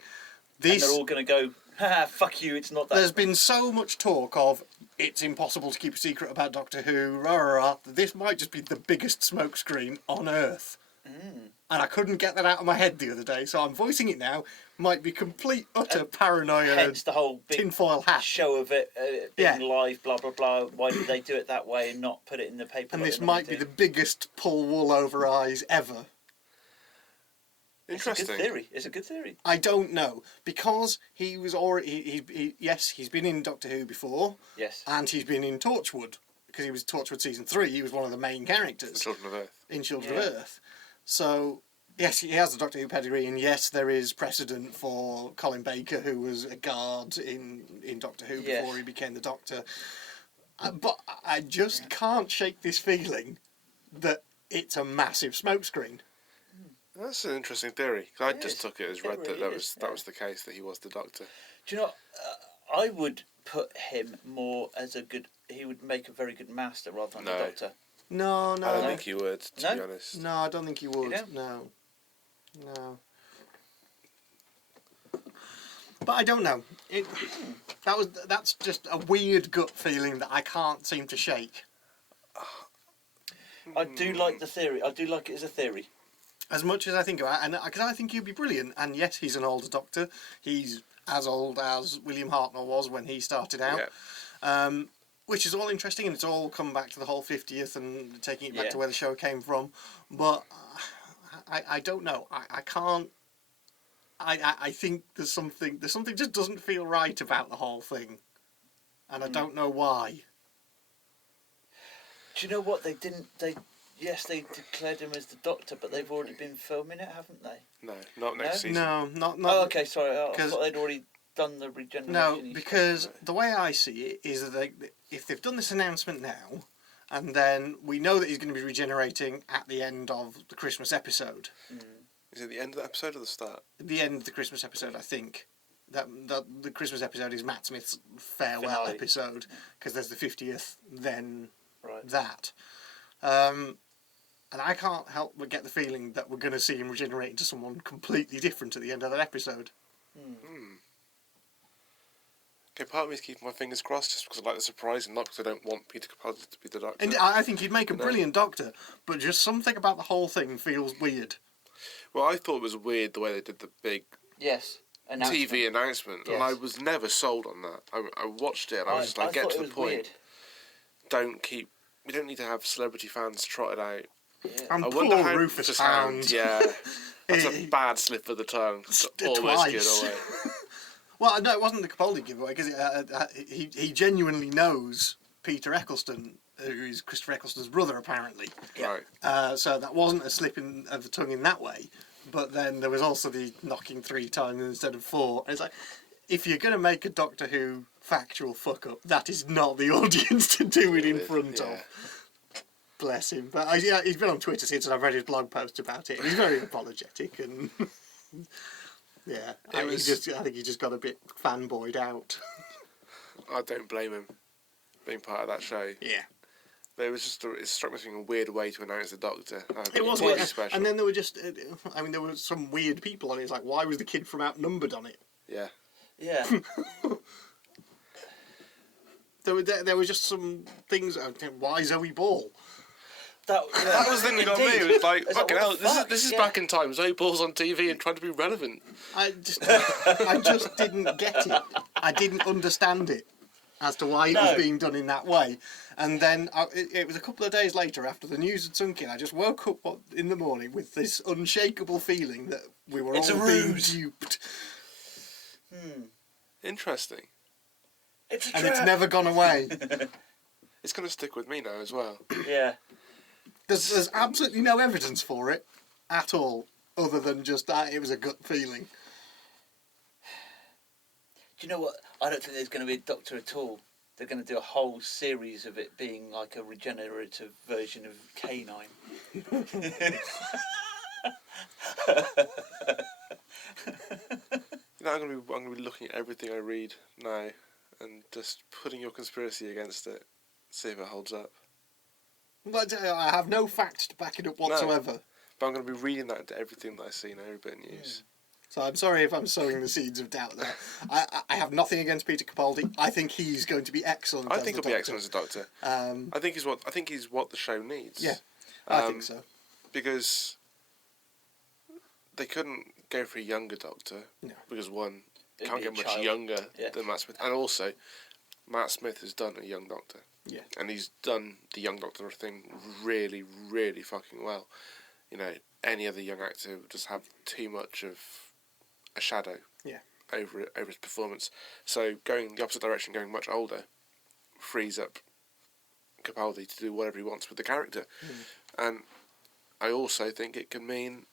this. And they're all going to go, "Ha, fuck you! It's not that." There's been so much talk of it's impossible to keep a secret about Doctor Who. Rah, rah, rah. This might just be the biggest smokescreen on Earth. And I couldn't get that out of my head the other day, so I'm voicing it now. Might be complete, utter paranoia. Hence the whole big tinfoil hat show of it being live, blah blah blah. Why did they do it that way and not put it in the paper? And like this they might be normally the biggest pull wool over eyes ever. do? Interesting. It's a good theory. It's a good theory. I don't know, because he was already he's been in Doctor Who before. Yes. And he's been in Torchwood, because he was Torchwood season 3. He was one of the main characters Children of Earth. in Children of Earth. So yes, he has the Doctor Who pedigree, and yes, there is precedent for Colin Baker, who was a guard in Doctor Who before he became the Doctor. But I just can't shake this feeling that it's a massive smokescreen. That's an interesting theory. 'Cause I just took it as read that really that was the case, that he was the Doctor. Do you know? I would put him more as a good. He would make a very good master rather than the Doctor. No. I don't think he would, to be honest. No, I don't think he would. You don't? No. But I don't know. That's just a weird gut feeling that I can't seem to shake. I do like the theory. I do like it as a theory. As much as I think about it, and because I think he'd be brilliant. And yes, he's an older Doctor. He's as old as William Hartnell was when he started out. Yeah. Which is all interesting, and it's all come back to the whole 50th and taking it back Yeah. to where the show came from. But I don't know. I can't. I think there's something just doesn't feel right about the whole thing, and I don't know why. Do you know what they didn't? Yes, they declared him as the Doctor, but they've already been filming it, haven't they? No, not next season. No, not. Oh, okay, sorry. I 'cause- thought they'd already done the regeneration. No, because the way I see it is that if they've done this announcement now, and then we know that he's going to be regenerating at the end of the Christmas episode. Is it the end of the episode or the start? At the end of the Christmas episode, I think. That the Christmas episode is Matt Smith's farewell Finale. episode, because there's the 50th, then Right. that. And I can't help but get the feeling that we're going to see him regenerate into someone completely different at the end of that episode. Okay, part of me is keeping my fingers crossed just because I like the surprise and not because I don't want Peter Capaldi to be the Doctor. And I think he'd make a brilliant Doctor, but just something about the whole thing feels weird. Well, I thought it was weird the way they did the big Yes. TV announcement, and Yes. I was never sold on that. I watched it and I was just like, get thought to it the was point. We don't need to have celebrity fans trotted out. Weird. And I poor wonder how Rufus Rufus Hound. Yeah, that's a bad slip of the tongue. To almost give Twice. it away. Well, no, it wasn't the Capaldi giveaway, because he genuinely knows Peter Eccleston, who is Christopher Eccleston's brother, apparently. Right. So that wasn't a slip of the tongue in that way. But then there was also the knocking 3 times instead of 4. And it's like, if you're going to make a Doctor Who factual fuck up, that is not the audience to do it in front of. Bless him. But he's been on Twitter since, and I've read his blog post about it. He's very apologetic, and yeah, I think he just got a bit fanboyed out. I don't blame him being part of that show. Yeah. But it was just it struck me as being a weird way to announce the Doctor. It was really weird. special. And then there were just, there were some weird people on it. It's like, why was the kid from Outnumbered on it? Yeah. Yeah. There were just some things. Why Zoe Ball? That That was the thing that got me. It was like, It's fucking what hell, the fuck? this is Yeah. back in time. Zoe Ball's on TV and trying to be relevant. I just didn't get it. I didn't understand it as to why it was being done in that way. And then it was a couple of days later, after the news had sunk in, I just woke up in the morning with this unshakable feeling that we were It's all a being ruse. duped. Interesting. It's a And trap. it's never gone away. It's going to stick with me now as well. Yeah. There's absolutely no evidence for it at all, other than just that it was a gut feeling. Do you know what? I don't think there's going to be a Doctor at all. They're going to do a whole series of it being like a regenerative version of K9. You know, I'm going to be looking at everything I read now and just putting your conspiracy against it. See if it holds up. But I have no fact to back it up whatsoever. But I'm going to be reading that into everything that I see in every bit of news. So I'm sorry if I'm sowing the seeds of doubt there. I have nothing against Peter Capaldi. I think he's going to be excellent. I think he'll be excellent as a Doctor. Um, I think he's what the show needs. yeah, I think so. Because they couldn't go for a younger Doctor. No. Because one, It'd can't be a get much child. younger Yeah. than Matt Smith. And also, Matt Smith has done a young Doctor. Yeah. And he's done the young Doctor thing really, really fucking well. You know, any other young actor would just have too much of a shadow over his performance. So going the opposite direction, going much older, frees up Capaldi to do whatever he wants with the character. And I also think it can mean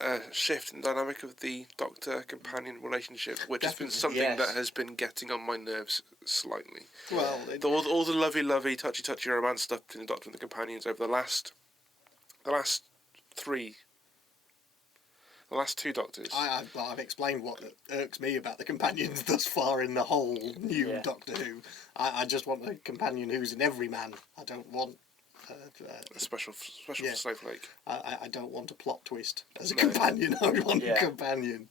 a shift in the dynamic of the Doctor-companion relationship, which has been something Yes. that has been getting on my nerves slightly. Well, All the lovey, touchy romance stuff between the Doctor and the companions over the last two Doctors. I've explained what irks me about the companions thus far in the whole new Yeah. Doctor Who. I just want a companion who's an everyman. I don't want. A special Yeah. snowflake. I don't want a plot twist as a companion. I want a companion.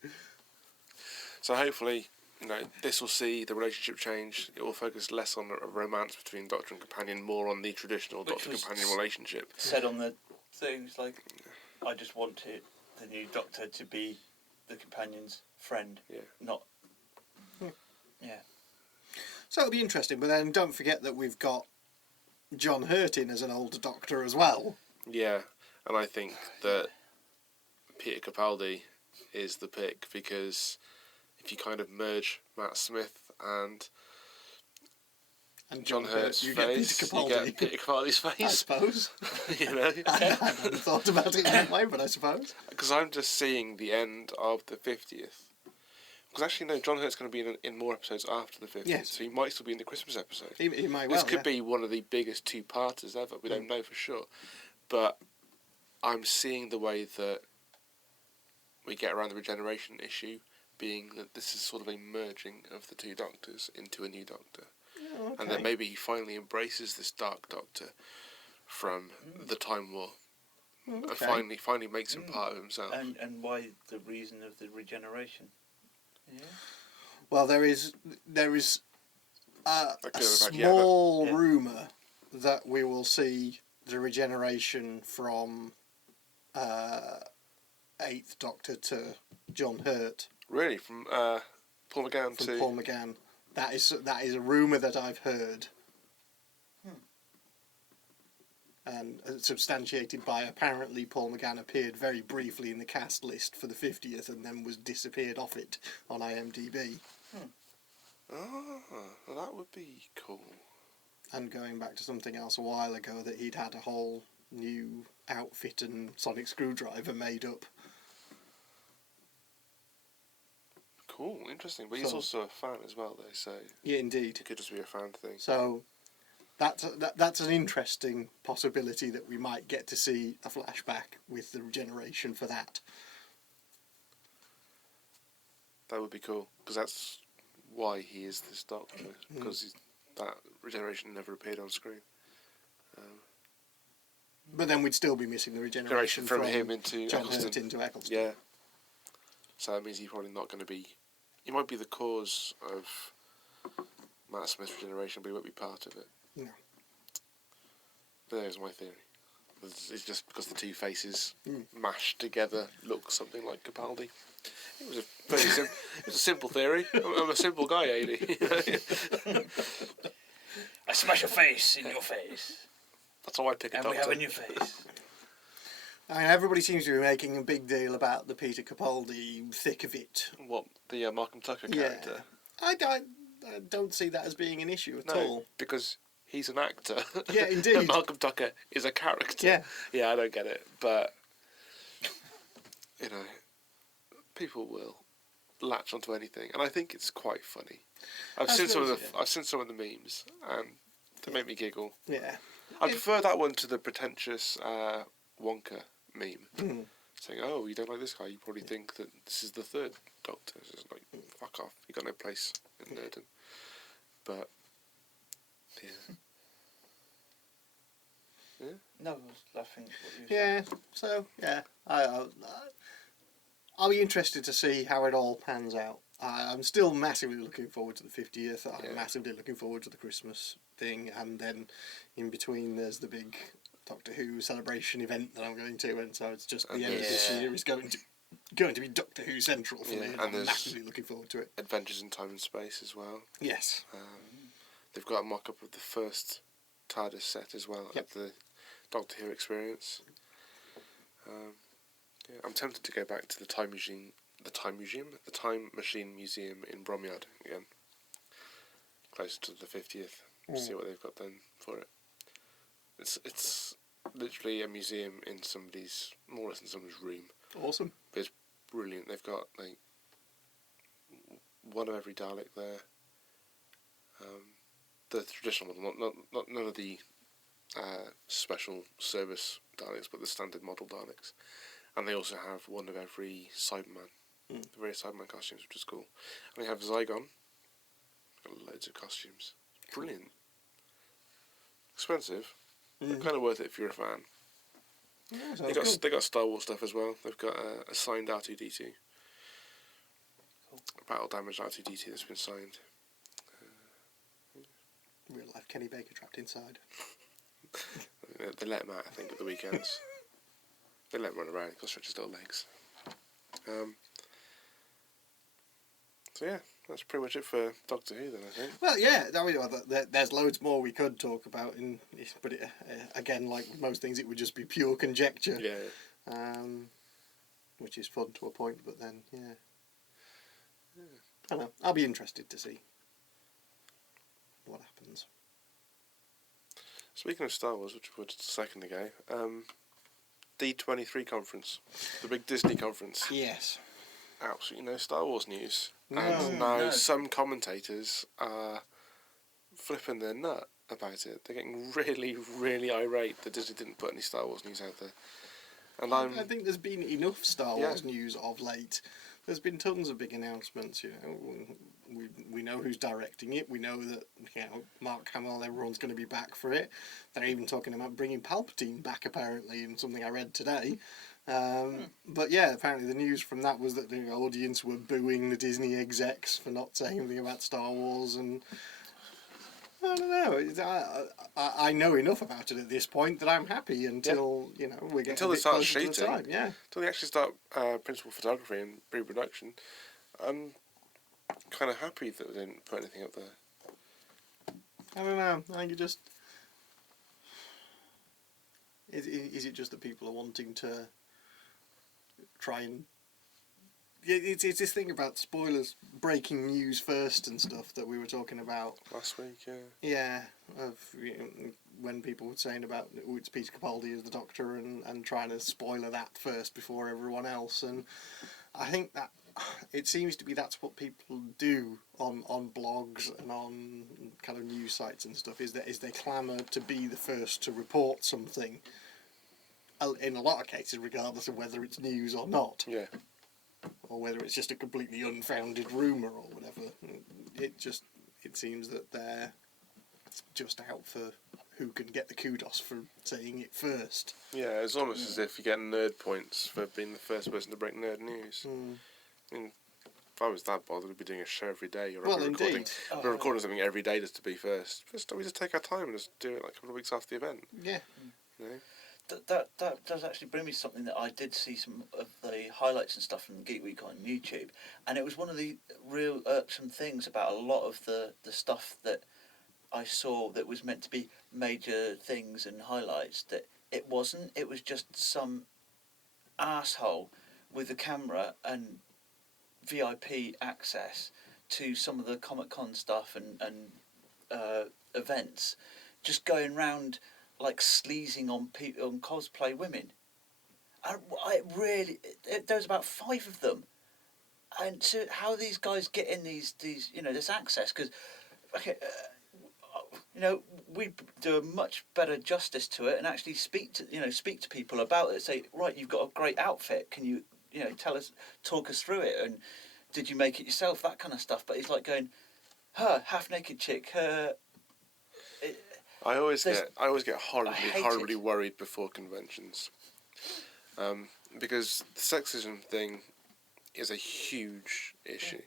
So hopefully, you know, this will see the relationship change. It will focus less on a romance between Doctor and companion, more on the traditional Doctor-companion relationship. Said on the things like, I just wanted the new Doctor to be the companion's friend, Yeah. not Yeah. So it'll be interesting, but then don't forget that we've got John Hurt in as an older Doctor as well. Yeah, and I think that Peter Capaldi is the pick, because if you kind of merge Matt Smith and John Hurt's you face, get Peter you Capaldi. get Peter Capaldi's I face. suppose. You know? I hadn't thought about it in that way, but I suppose. Because I'm just seeing the end of the 50th. Because actually, no, John Hurt's going to be in more episodes after the 50th, Yes. so he might still be in the Christmas episode. He might This well, could be one of the biggest two-parters ever. We don't know for sure. But I'm seeing the way that we get around the regeneration issue being that this is sort of a merging of the two Doctors into a new Doctor. Oh, okay. And then maybe he finally embraces this Dark Doctor from the Time War. Okay. Finally makes him part of himself. And why the reason of the regeneration? Yeah. Well, there is a small rumour that we will see the regeneration from 8th Doctor to John Hurt. Really? From Paul McGann From to... Paul McGann. That is a rumour that I've heard. And substantiated by, apparently Paul McGann appeared very briefly in the cast list for the 50th and then was disappeared off it on IMDb. Oh, well, that would be cool. And going back to something else a while ago, that he'd had a whole new outfit and sonic screwdriver made up. Cool, interesting. But he's So- also a fan as well, though, so Yeah, indeed. it could just be a fan thing. So that's an interesting possibility that we might get to see a flashback with the regeneration for that. That would be cool, because that's why he is this Doctor, because that regeneration never appeared on screen. But then we'd still be missing the regeneration From him into John Eccleston. Hurt into Eccleston. Yeah. So that means he's probably not going to be... He might be the cause of Matt Smith's regeneration, but he won't be part of it. No. But there's my theory. It's just because the two faces mashed together look something like Capaldi. It was a simple theory. I'm a simple guy, Ady. I smash a face in your face, That's how I pick a and Doctor. we have a new face. I mean, everybody seems to be making a big deal about the Peter Capaldi thick of it. What, the Malcolm Tucker character? I don't see that as being an issue at No, all. because he's an actor. Yeah, indeed. And Malcolm Tucker is a character. Yeah. Yeah, I don't get it, but you know, people will latch onto anything, and I think it's quite funny. I've seen some of the memes, and they make me giggle. Yeah. I prefer that one to the pretentious Wonka meme, saying, "Oh, you don't like this guy? You probably think that this is the third Doctor." It's just like, fuck off! You got no place in nerdom. But yeah. Yeah. No, I was laughing at what you were Yeah. So yeah, I'll be interested to see how it all pans out. I'm still massively looking forward to the 50th. I'm massively looking forward to the Christmas thing, and then in between there's the big Doctor Who celebration event that I'm going to, and so it's just the end of this year is going to be Doctor Who central for me, and I'm massively looking forward to it. Adventures in Time and Space as well. Yes. They've got a mock-up of the first TARDIS set as well at the Doctor Who experience. I'm tempted to go back to the Time Machine Museum in Bromyard again, closer to the 50th. See what they've got done for it. It's literally a museum in more or less in somebody's room. Awesome. But it's brilliant. They've got like one of every Dalek there. The traditional model, not none of the special service Daleks, but the standard model Daleks. And they also have one of every Cyberman, the various Cyberman costumes, which is cool. And they have Zygon. Got loads of costumes. Brilliant. Expensive, but kind of worth it if you're a fan. Yeah, They got Star Wars stuff as well. They've got a signed R2-D2. A battle damaged R2-D2 that's been signed. Real life Kenny Baker trapped inside. They let him out, I think, at the weekends. They let him run around. He's got stretch his little legs. So yeah, That's pretty much it for Doctor Who, then, I think. Well, yeah, I mean, there's loads more we could talk about, but again, like most things, it would just be pure conjecture. Yeah. Which is fun to a point, but then, yeah. I don't know. I'll be interested to see what happens. Speaking of Star Wars, which we were just a second ago, D23 conference, the big Disney conference. Yes. Absolutely no Star Wars news. No. And now No. some commentators are flipping their nut about it. They're getting really, really irate that Disney didn't put any Star Wars news out there. And I think there's been enough Star Wars Yeah. news of late. There's been tons of big announcements, you know. We know who's directing it. We know that, you know, Mark Hamill, everyone's going to be back for it. They're even talking about bringing Palpatine back, apparently, in something I read today. But yeah, apparently the news from that was that the audience were booing the Disney execs for not saying anything about Star Wars, and I don't know. I know enough about it at this point that I'm happy until you know we get Until a they bit start closer to the shooting. time. Yeah. until they actually start principal photography and pre-production, I'm kind of happy that they didn't put anything up there. I don't know. I think it just is it just that people are wanting to try and it's this thing about spoilers, breaking news first and stuff that we were talking about Last week, yeah. Yeah, of when people were saying about it's Peter Capaldi as the Doctor and trying to spoiler that first before everyone else, and I think that it seems to be that's what people do on blogs and on kind of news sites and stuff is they clamour to be the first to report something. In a lot of cases, regardless of whether it's news or not. Yeah. Or whether it's just a completely unfounded rumour or whatever. It seems that they're just out for who can get the kudos for saying it first. Yeah, it's almost as if you get nerd points for being the first person to break nerd news. I mean, if I was that bothered, I'd be doing a show every day. Or Well, recording, indeed. we're recording something every day just to be first. We just take our time and just do it like a couple of weeks after the event. Yeah. You know? That does actually bring me to something that I did see some of the highlights and stuff from Geek Week on YouTube, and it was one of the real irksome things about a lot of the stuff that I saw that was meant to be major things and highlights that it wasn't. It was just some asshole with a camera and VIP access to some of the Comic-Con stuff and events, just going round like sleazing on cosplay women. And there was about 5 of them. And so how these guys get in these this access, because we do a much better justice to it and actually speak to people about it. Say, right, you've got a great outfit. Can you talk us through it? And did you make it yourself? That kind of stuff. But he's like going, half naked chick. I always get horribly it. worried before conventions, because the sexism thing is a huge issue.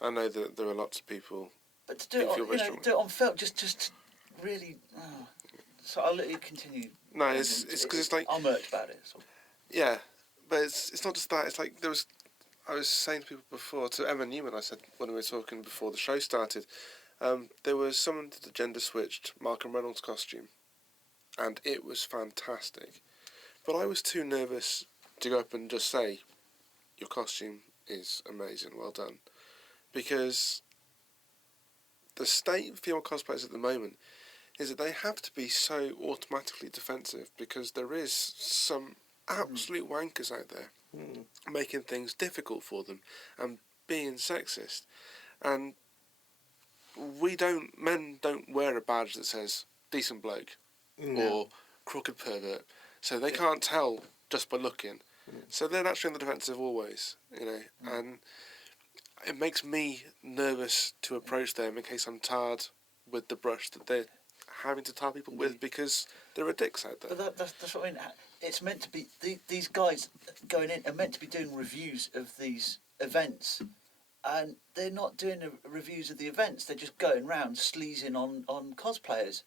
I know that there are lots of people. But to do it on film, just really. So I'll let you continue. No, it's because it's like I'm irked about it. So. Yeah, but it's not just that. It's like I was saying to people before, to Emma Newman, I said when we were talking before the show started. There was someone that gender switched Malcolm Reynolds' costume, and it was fantastic. But I was too nervous to go up and just say, your costume is amazing, well done. Because the state of female cosplayers at the moment is that they have to be so automatically defensive because there is some absolute wankers out there making things difficult for them and being sexist. And men don't wear a badge that says decent bloke or crooked pervert, so they can't tell just by looking. So they're naturally on the defensive always, and it makes me nervous to approach them in case I'm tarred with the brush that they're having to tar people with because there are dicks out there. But that's what I mean. It's meant to be these guys going in are meant to be doing reviews of these events. And they're not doing the reviews of the events. They're just going round sleazing on cosplayers.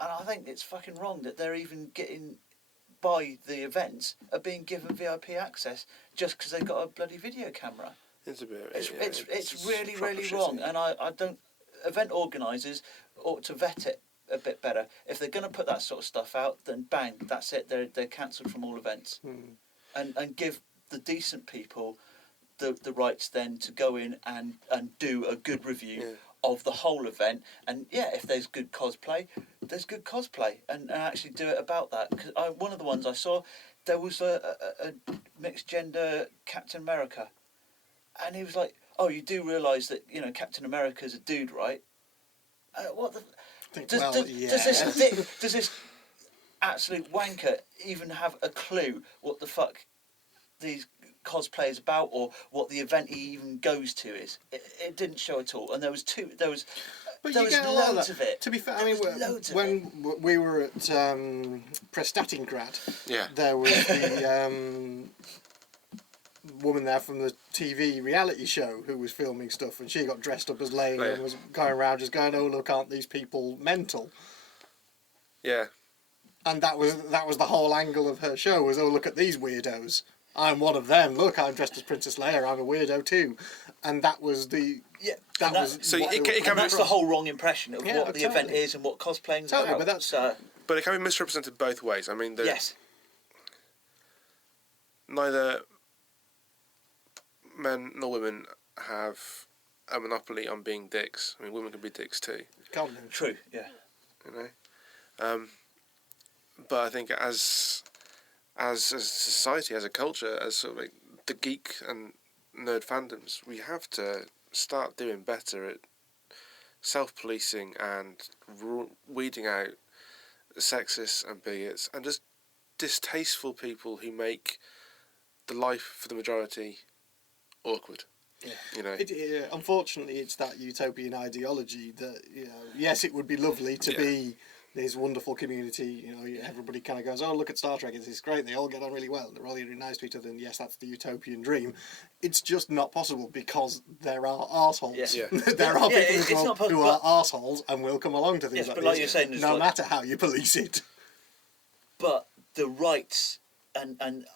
And I think it's fucking wrong that they're even getting by the events are being given VIP access just because they've got a bloody video camera. It's a bit. It's just really, proper really shitty. wrong, and I don't. Event organisers ought to vet it a bit better. If they're going to put that sort of stuff out, then bang, that's it. They're cancelled from all events, and give the decent people the rights then to go in and do a good review of the whole event. And if there's good cosplay, there's good cosplay, and actually do it about that. Because one of the ones I saw, there was a mixed gender Captain America, and he was like, "Oh, you do realise that Captain America's a dude, right?" What the? Does this absolute wanker even have a clue what the fuck these cosplayers about, or what the event he even goes to is? It didn't show at all, and there was loads of it. To be fair, I mean, when we were at Prestatingrad, there was the woman there from the TV reality show who was filming stuff, and she got dressed up as Leia and was going around just going, "Oh, look, aren't these people mental?" Yeah. And that was the whole angle of her show, was, "Oh, look at these weirdos. I'm one of them. Look, I'm dressed as Princess Leia. I'm a weirdo too." And that was the that's the whole wrong impression of what the event is and what cosplaying is about. But it can be misrepresented both ways. I mean, neither men nor women have a monopoly on being dicks. I mean, women can be dicks too. True, yeah. But I think as a society, as a culture, as sort of like the geek and nerd fandoms, we have to start doing better at self-policing and weeding out sexists and bigots and just distasteful people who make the life for the majority awkward. Unfortunately, it's that utopian ideology that yes, it would be lovely to be this wonderful community. Everybody kind of goes, "Oh, look at Star Trek, it's great, they all get on really well, they're all really nice to each other," and yes, that's the utopian dream. It's just not possible because there are arseholes. There are people who are arseholes and will come along to things like you're saying, no matter how you police it. But the rights and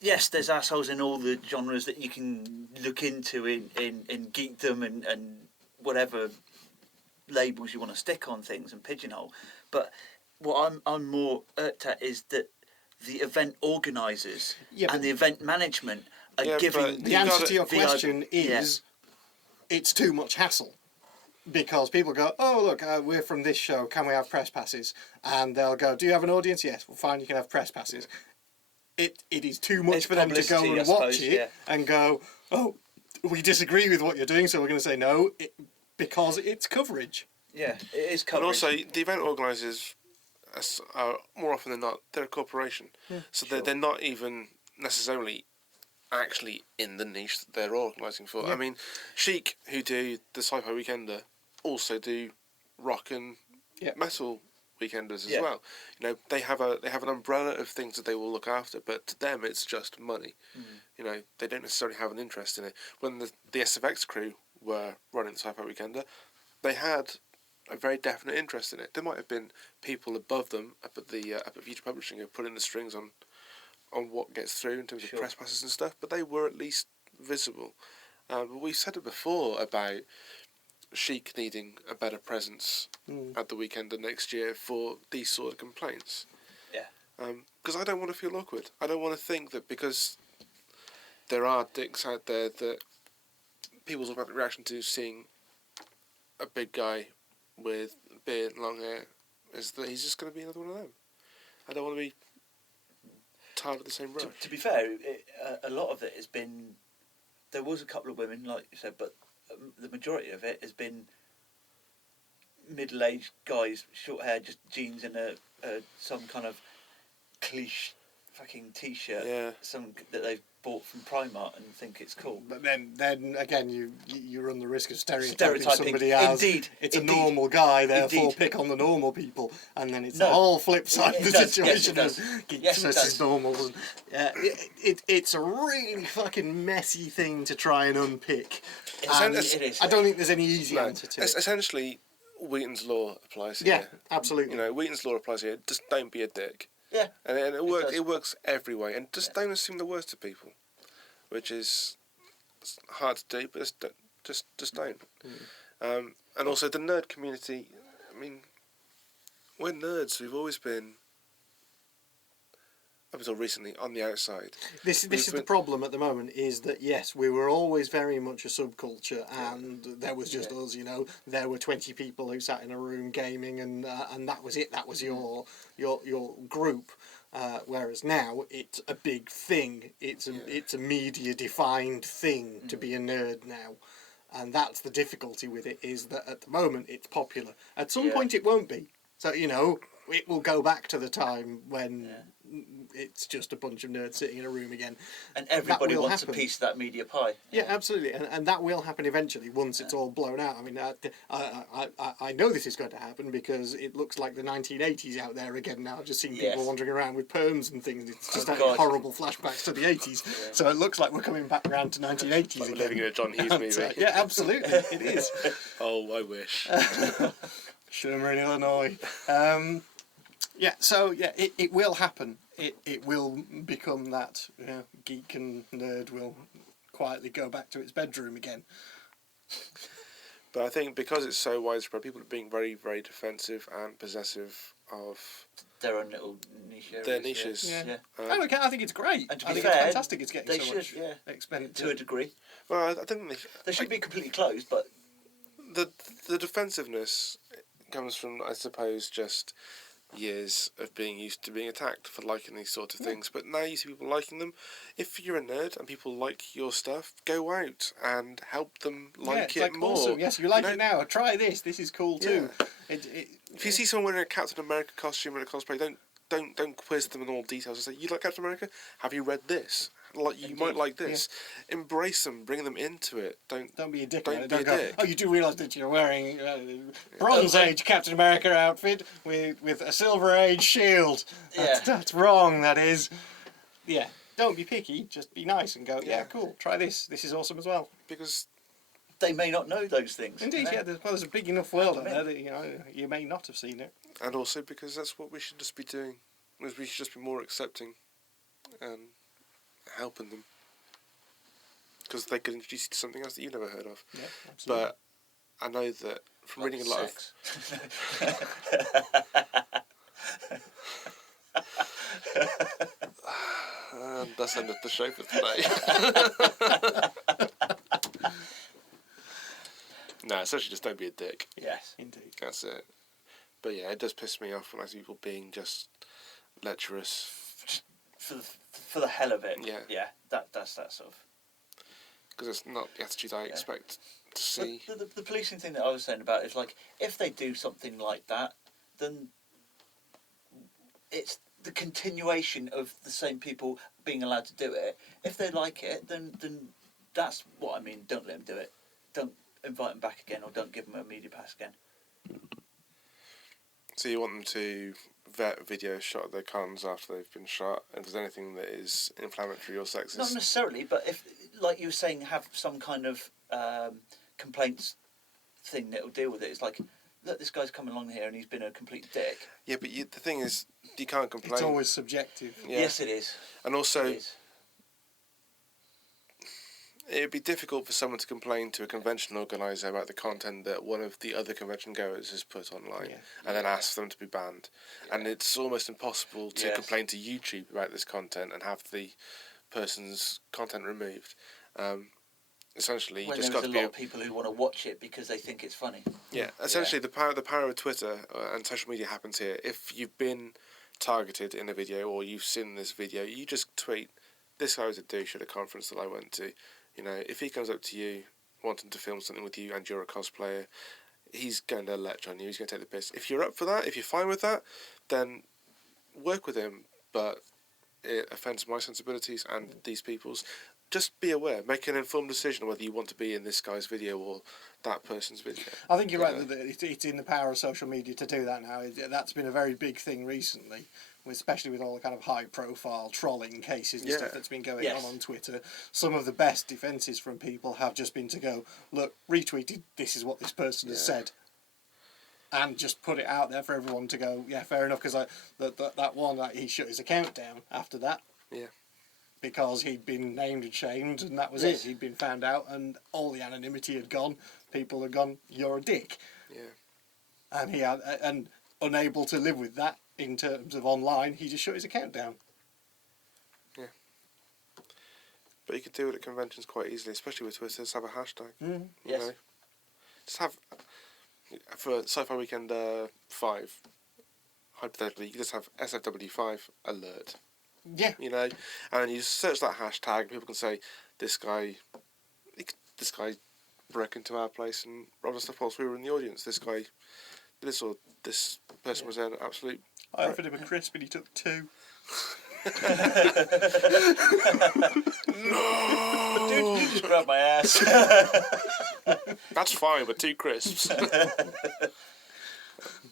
yes, there's assholes in all the genres that you can look into in geekdom and whatever labels you want to stick on things and pigeonhole. But what I'm more irked at is that the event organisers and the event management are giving... The answer to your question is it's too much hassle. Because people go, "Oh, look, we're from this show, can we have press passes?" And they'll go, "Do you have an audience?" "Yes." "Well, fine, you can have press passes." It is too much for them to go and watch it and go, "Oh, we disagree with what you're doing, so we're going to say no," because it's coverage. Yeah, it is coverage. And also, the event organisers are more often than not, they're a corporation. So they're not even necessarily actually in the niche that they're organising for. I mean, Chic, who do the Sci-Fi Weekender, also do rock and metal weekenders as well. They have an umbrella of things that they will look after, but to them it's just money. They don't necessarily have an interest in it. When the SFX crew were running the Sci-Fi Weekender, they had a very definite interest in it. There might have been people above them up at Future Publishing who put in the strings on what gets through in terms of press passes and stuff, but they were at least visible. But we've said it before about Chic needing a better presence at the Weekender next year for these sort of complaints. Because I don't want to feel awkward. I don't want to think that because there are dicks out there that people's automatic reaction to seeing a big guy with a beard and long hair is that he's just going to be another one of them. I don't want to be tired of the same brush. To be fair, a lot of it has been... There was a couple of women, like you said, but the majority of it has been middle-aged guys, short hair, just jeans and some kind of cliche fucking t-shirt, that they've bought from Primark and think it's cool. But then again, you run the risk of stereotyping somebody as it's a normal guy, therefore pick on the normal people, and then it's the whole flip side of the situation of geeks versus normals. It's a really fucking messy thing to try and unpick. It is. I don't think there's any easy answer to it. Essentially, Wheaton's law applies here. Yeah, absolutely. Wheaton's law applies here. Just don't be a dick. Yeah, and it works every way, and just don't assume the worst of people, which is It's hard to do, but just don't. And also the nerd community. I mean, we're nerds. We've always been, up until recently, on the outside. This is the problem at the moment, is that yes, we were always very much a subculture, and there was just us, you know. There were 20 people who sat in a room gaming, and that was it. That was your group. Whereas now it's a big thing. It's a media defined thing to be a nerd now, and that's the difficulty with it. Is that at the moment it's popular. At some point it won't be. So you know, it will go back to the time when it's just a bunch of nerds sitting in a room again. And everybody wants a piece of that media pie. Yeah, absolutely, and that will happen eventually once it's all blown out. I mean, I know this is going to happen because it looks like the 1980s out there again now. I've just seen people wandering around with perms and things. It's just horrible flashbacks to the 80s. Yeah. So it looks like we're coming back around to 1980s like again. Living in a John Hughes movie. Yeah, absolutely, it is. Oh, I wish. Shermer in Illinois. It will happen. It will become that geek and nerd will quietly go back to its bedroom again. But I think because it's so widespread, people are being very, very defensive and possessive of their own little niche areas. Their niches. Yeah. I think it's great. And to I be think fair, it's fantastic. It's getting so much expenditure. To a degree. Well, I think they should be completely closed, but the defensiveness comes from, I suppose, just years of being used to being attacked for liking these sort of things. But now you see people liking them. If you're a nerd and people like your stuff, go out and help them like it more. Awesome. Yes, you like it now. Try this. This is cool too. If you see someone wearing a Captain America costume in a cosplay, don't quiz them in all details. Just say, you like Captain America? Have you read this? You might like this. Yeah. Embrace them. Bring them into it. Don't be a dick. Don't be a dick. Oh, you do realise that you're wearing Bronze Age Captain America outfit with a Silver Age shield. That's wrong. That is. Yeah. Don't be picky. Just be nice and go. Yeah, cool. Try this. This is awesome as well. Because they may not know those things. Indeed. Yeah. There's a big enough world out there that you may not have seen it. And also because that's what we should just be doing. We should just be more accepting and helping them, because they could introduce you to something else that you've never heard of. Yeah, absolutely. But I know that from reading a lot of and that's end of the show for today. No, essentially just don't be a dick. Yes, indeed. That's it. But yeah, it does piss me off when I see people being just lecherous for the hell of it. Yeah. That's that sort of. Because it's not the attitude I expect to see. The policing thing that I was saying about is like, if they do something like that, then it's the continuation of the same people being allowed to do it. If they like it, then that's what I mean. Don't let them do it. Don't invite them back again, or don't give them a media pass again. So you want them to vet videos shot at their cons after they've been shot, and if there's anything that is inflammatory or sexist? Not necessarily, but if, like you were saying, have some kind of complaints thing that will deal with it. It's like, look, this guy's come along here and he's been a complete dick. Yeah, but the thing is, you can't complain. It's always subjective. Yeah. Yes, it is. And also, it would be difficult for someone to complain to a convention organiser about the content that one of the other convention goers has put online, and then ask them to be banned. Yeah. And it's almost impossible to complain to YouTube about this content and have the person's content removed. Essentially, you just got to be a lot of people who want to watch it because they think it's funny. Yeah, essentially, the power of Twitter and social media happens here. If you've been targeted in a video or you've seen this video, you just tweet, "This guy was a douche at a conference that I went to." You know, if he comes up to you wanting to film something with you and you're a cosplayer, he's going to lech on you. He's going to take the piss. If you're up for that, if you're fine with that, then work with him. But it offends my sensibilities and these people's. Just be aware. Make an informed decision whether you want to be in this guy's video or that person's video. I think you're right that it's in the power of social media to do that now. That's been a very big thing recently, especially with all the kind of high-profile trolling cases and stuff that's been going on Twitter. Some of the best defences from people have just been to go, look, retweeted, this is what this person has said. And just put it out there for everyone to go, yeah, fair enough, because that one, he shut his account down after that. Yeah. because he'd been named and shamed, and that was it. He'd been found out, and all the anonymity had gone. People had gone, "You're a dick." Yeah. And he had, and unable to live with that in terms of online, he just shut his account down. Yeah. But you could do it at conventions quite easily, especially with Twitter. Just have a hashtag. Mm. You Yes. know? Just have, for Sci-Fi Weekend 5, hypothetically, you just have SFW5 alert. Yeah. You know, and you search that hashtag. People can say, "This guy broke into our place and robbed us stuff whilst we were in the audience. This guy did this, or this person was an absolute." I offered him a crisp and he took 2. No, Dude, you just grabbed my ass. that's fine, but 2 crisps.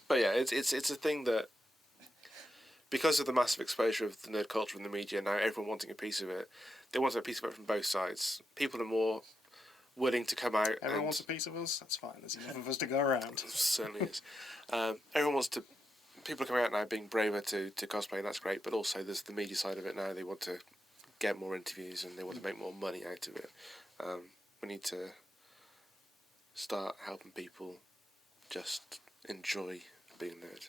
But yeah, it's a thing that, because of the massive exposure of the nerd culture in the media now, everyone wanting a piece of it, they want a piece of it from both sides. People are more willing to come out. Everyone wants a piece of us? That's fine. There's enough of us to go around. Certainly is. Everyone wants to. People are coming out now being braver to cosplay, and that's great. But also, there's the media side of it now. They want to get more interviews and they want to make more money out of it. We need to start helping people just enjoy being a nerd.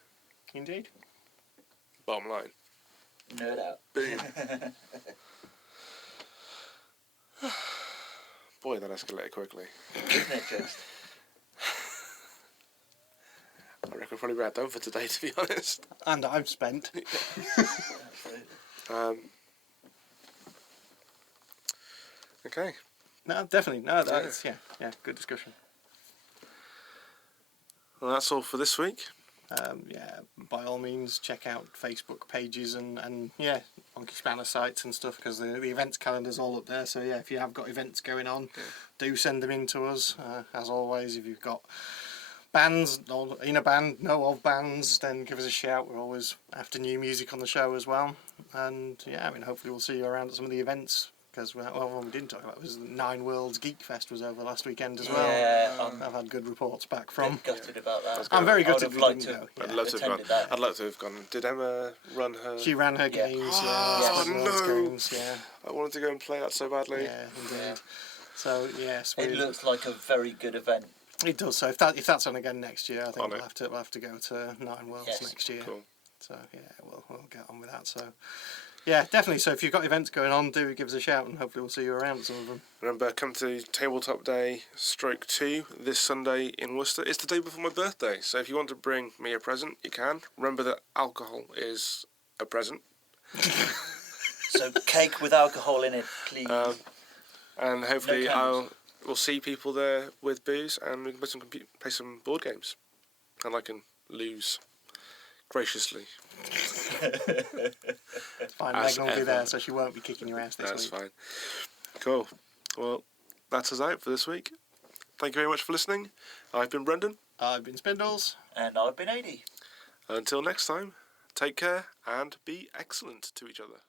Indeed. Bottom line. Nerd out. Boom. Boy, that escalated quickly. Isn't it just? I reckon we're probably about done for today, to be honest. And I'm spent. Okay. No, definitely. No, that's, yeah, good discussion. Well, that's all for this week. Yeah, by all means, check out Facebook pages and yeah, Monkey Spanner sites and stuff, because the events calendar's all up there. So yeah, if you have got events going on, do send them in to us. As always, if you've got bands or in a band, know of bands, then give us a shout. We're always after new music on the show as well. And yeah, I mean, hopefully we'll see you around at some of the events. Because what we didn't talk about was NerdVsWorld's Geek Fest was over last weekend as well. Yeah, I've had good reports back from. gutted about that. I'm very I would gutted have we liked didn't to. go. I'd Yeah. love to have gone. attended that. I'd love to have gone. Did Emma run her? She ran her Yeah. games, Oh, NerdVsWorld's no. games, yeah. I wanted to go and play that so badly. Yeah, indeed. So yes, It looks like a very good event. it does. So if that's on again next year, I think On we'll it. have to go to Nine Worlds Yes. next year. Cool. So yeah, we'll get on with that. So yeah, definitely. So if you've got events going on, do give us a shout, and hopefully we'll see you around at some of them. Remember, come to Tabletop Day /2 this Sunday in Worcester. It's the day before my birthday, so if you want to bring me a present, you can. Remember that alcohol is a present. So cake with alcohol in it, please. And hopefully No candles. we'll see people there with booze, and we can play some board games. And I can lose graciously. It's fine. As Megan will be ever. there, so she won't be kicking your ass this That's week. fine. Cool. Well, that's us out for this week. Thank you very much for listening. I've been Brendan. I've been Spindles. And I've been 80. Until next time, take care and be excellent to each other.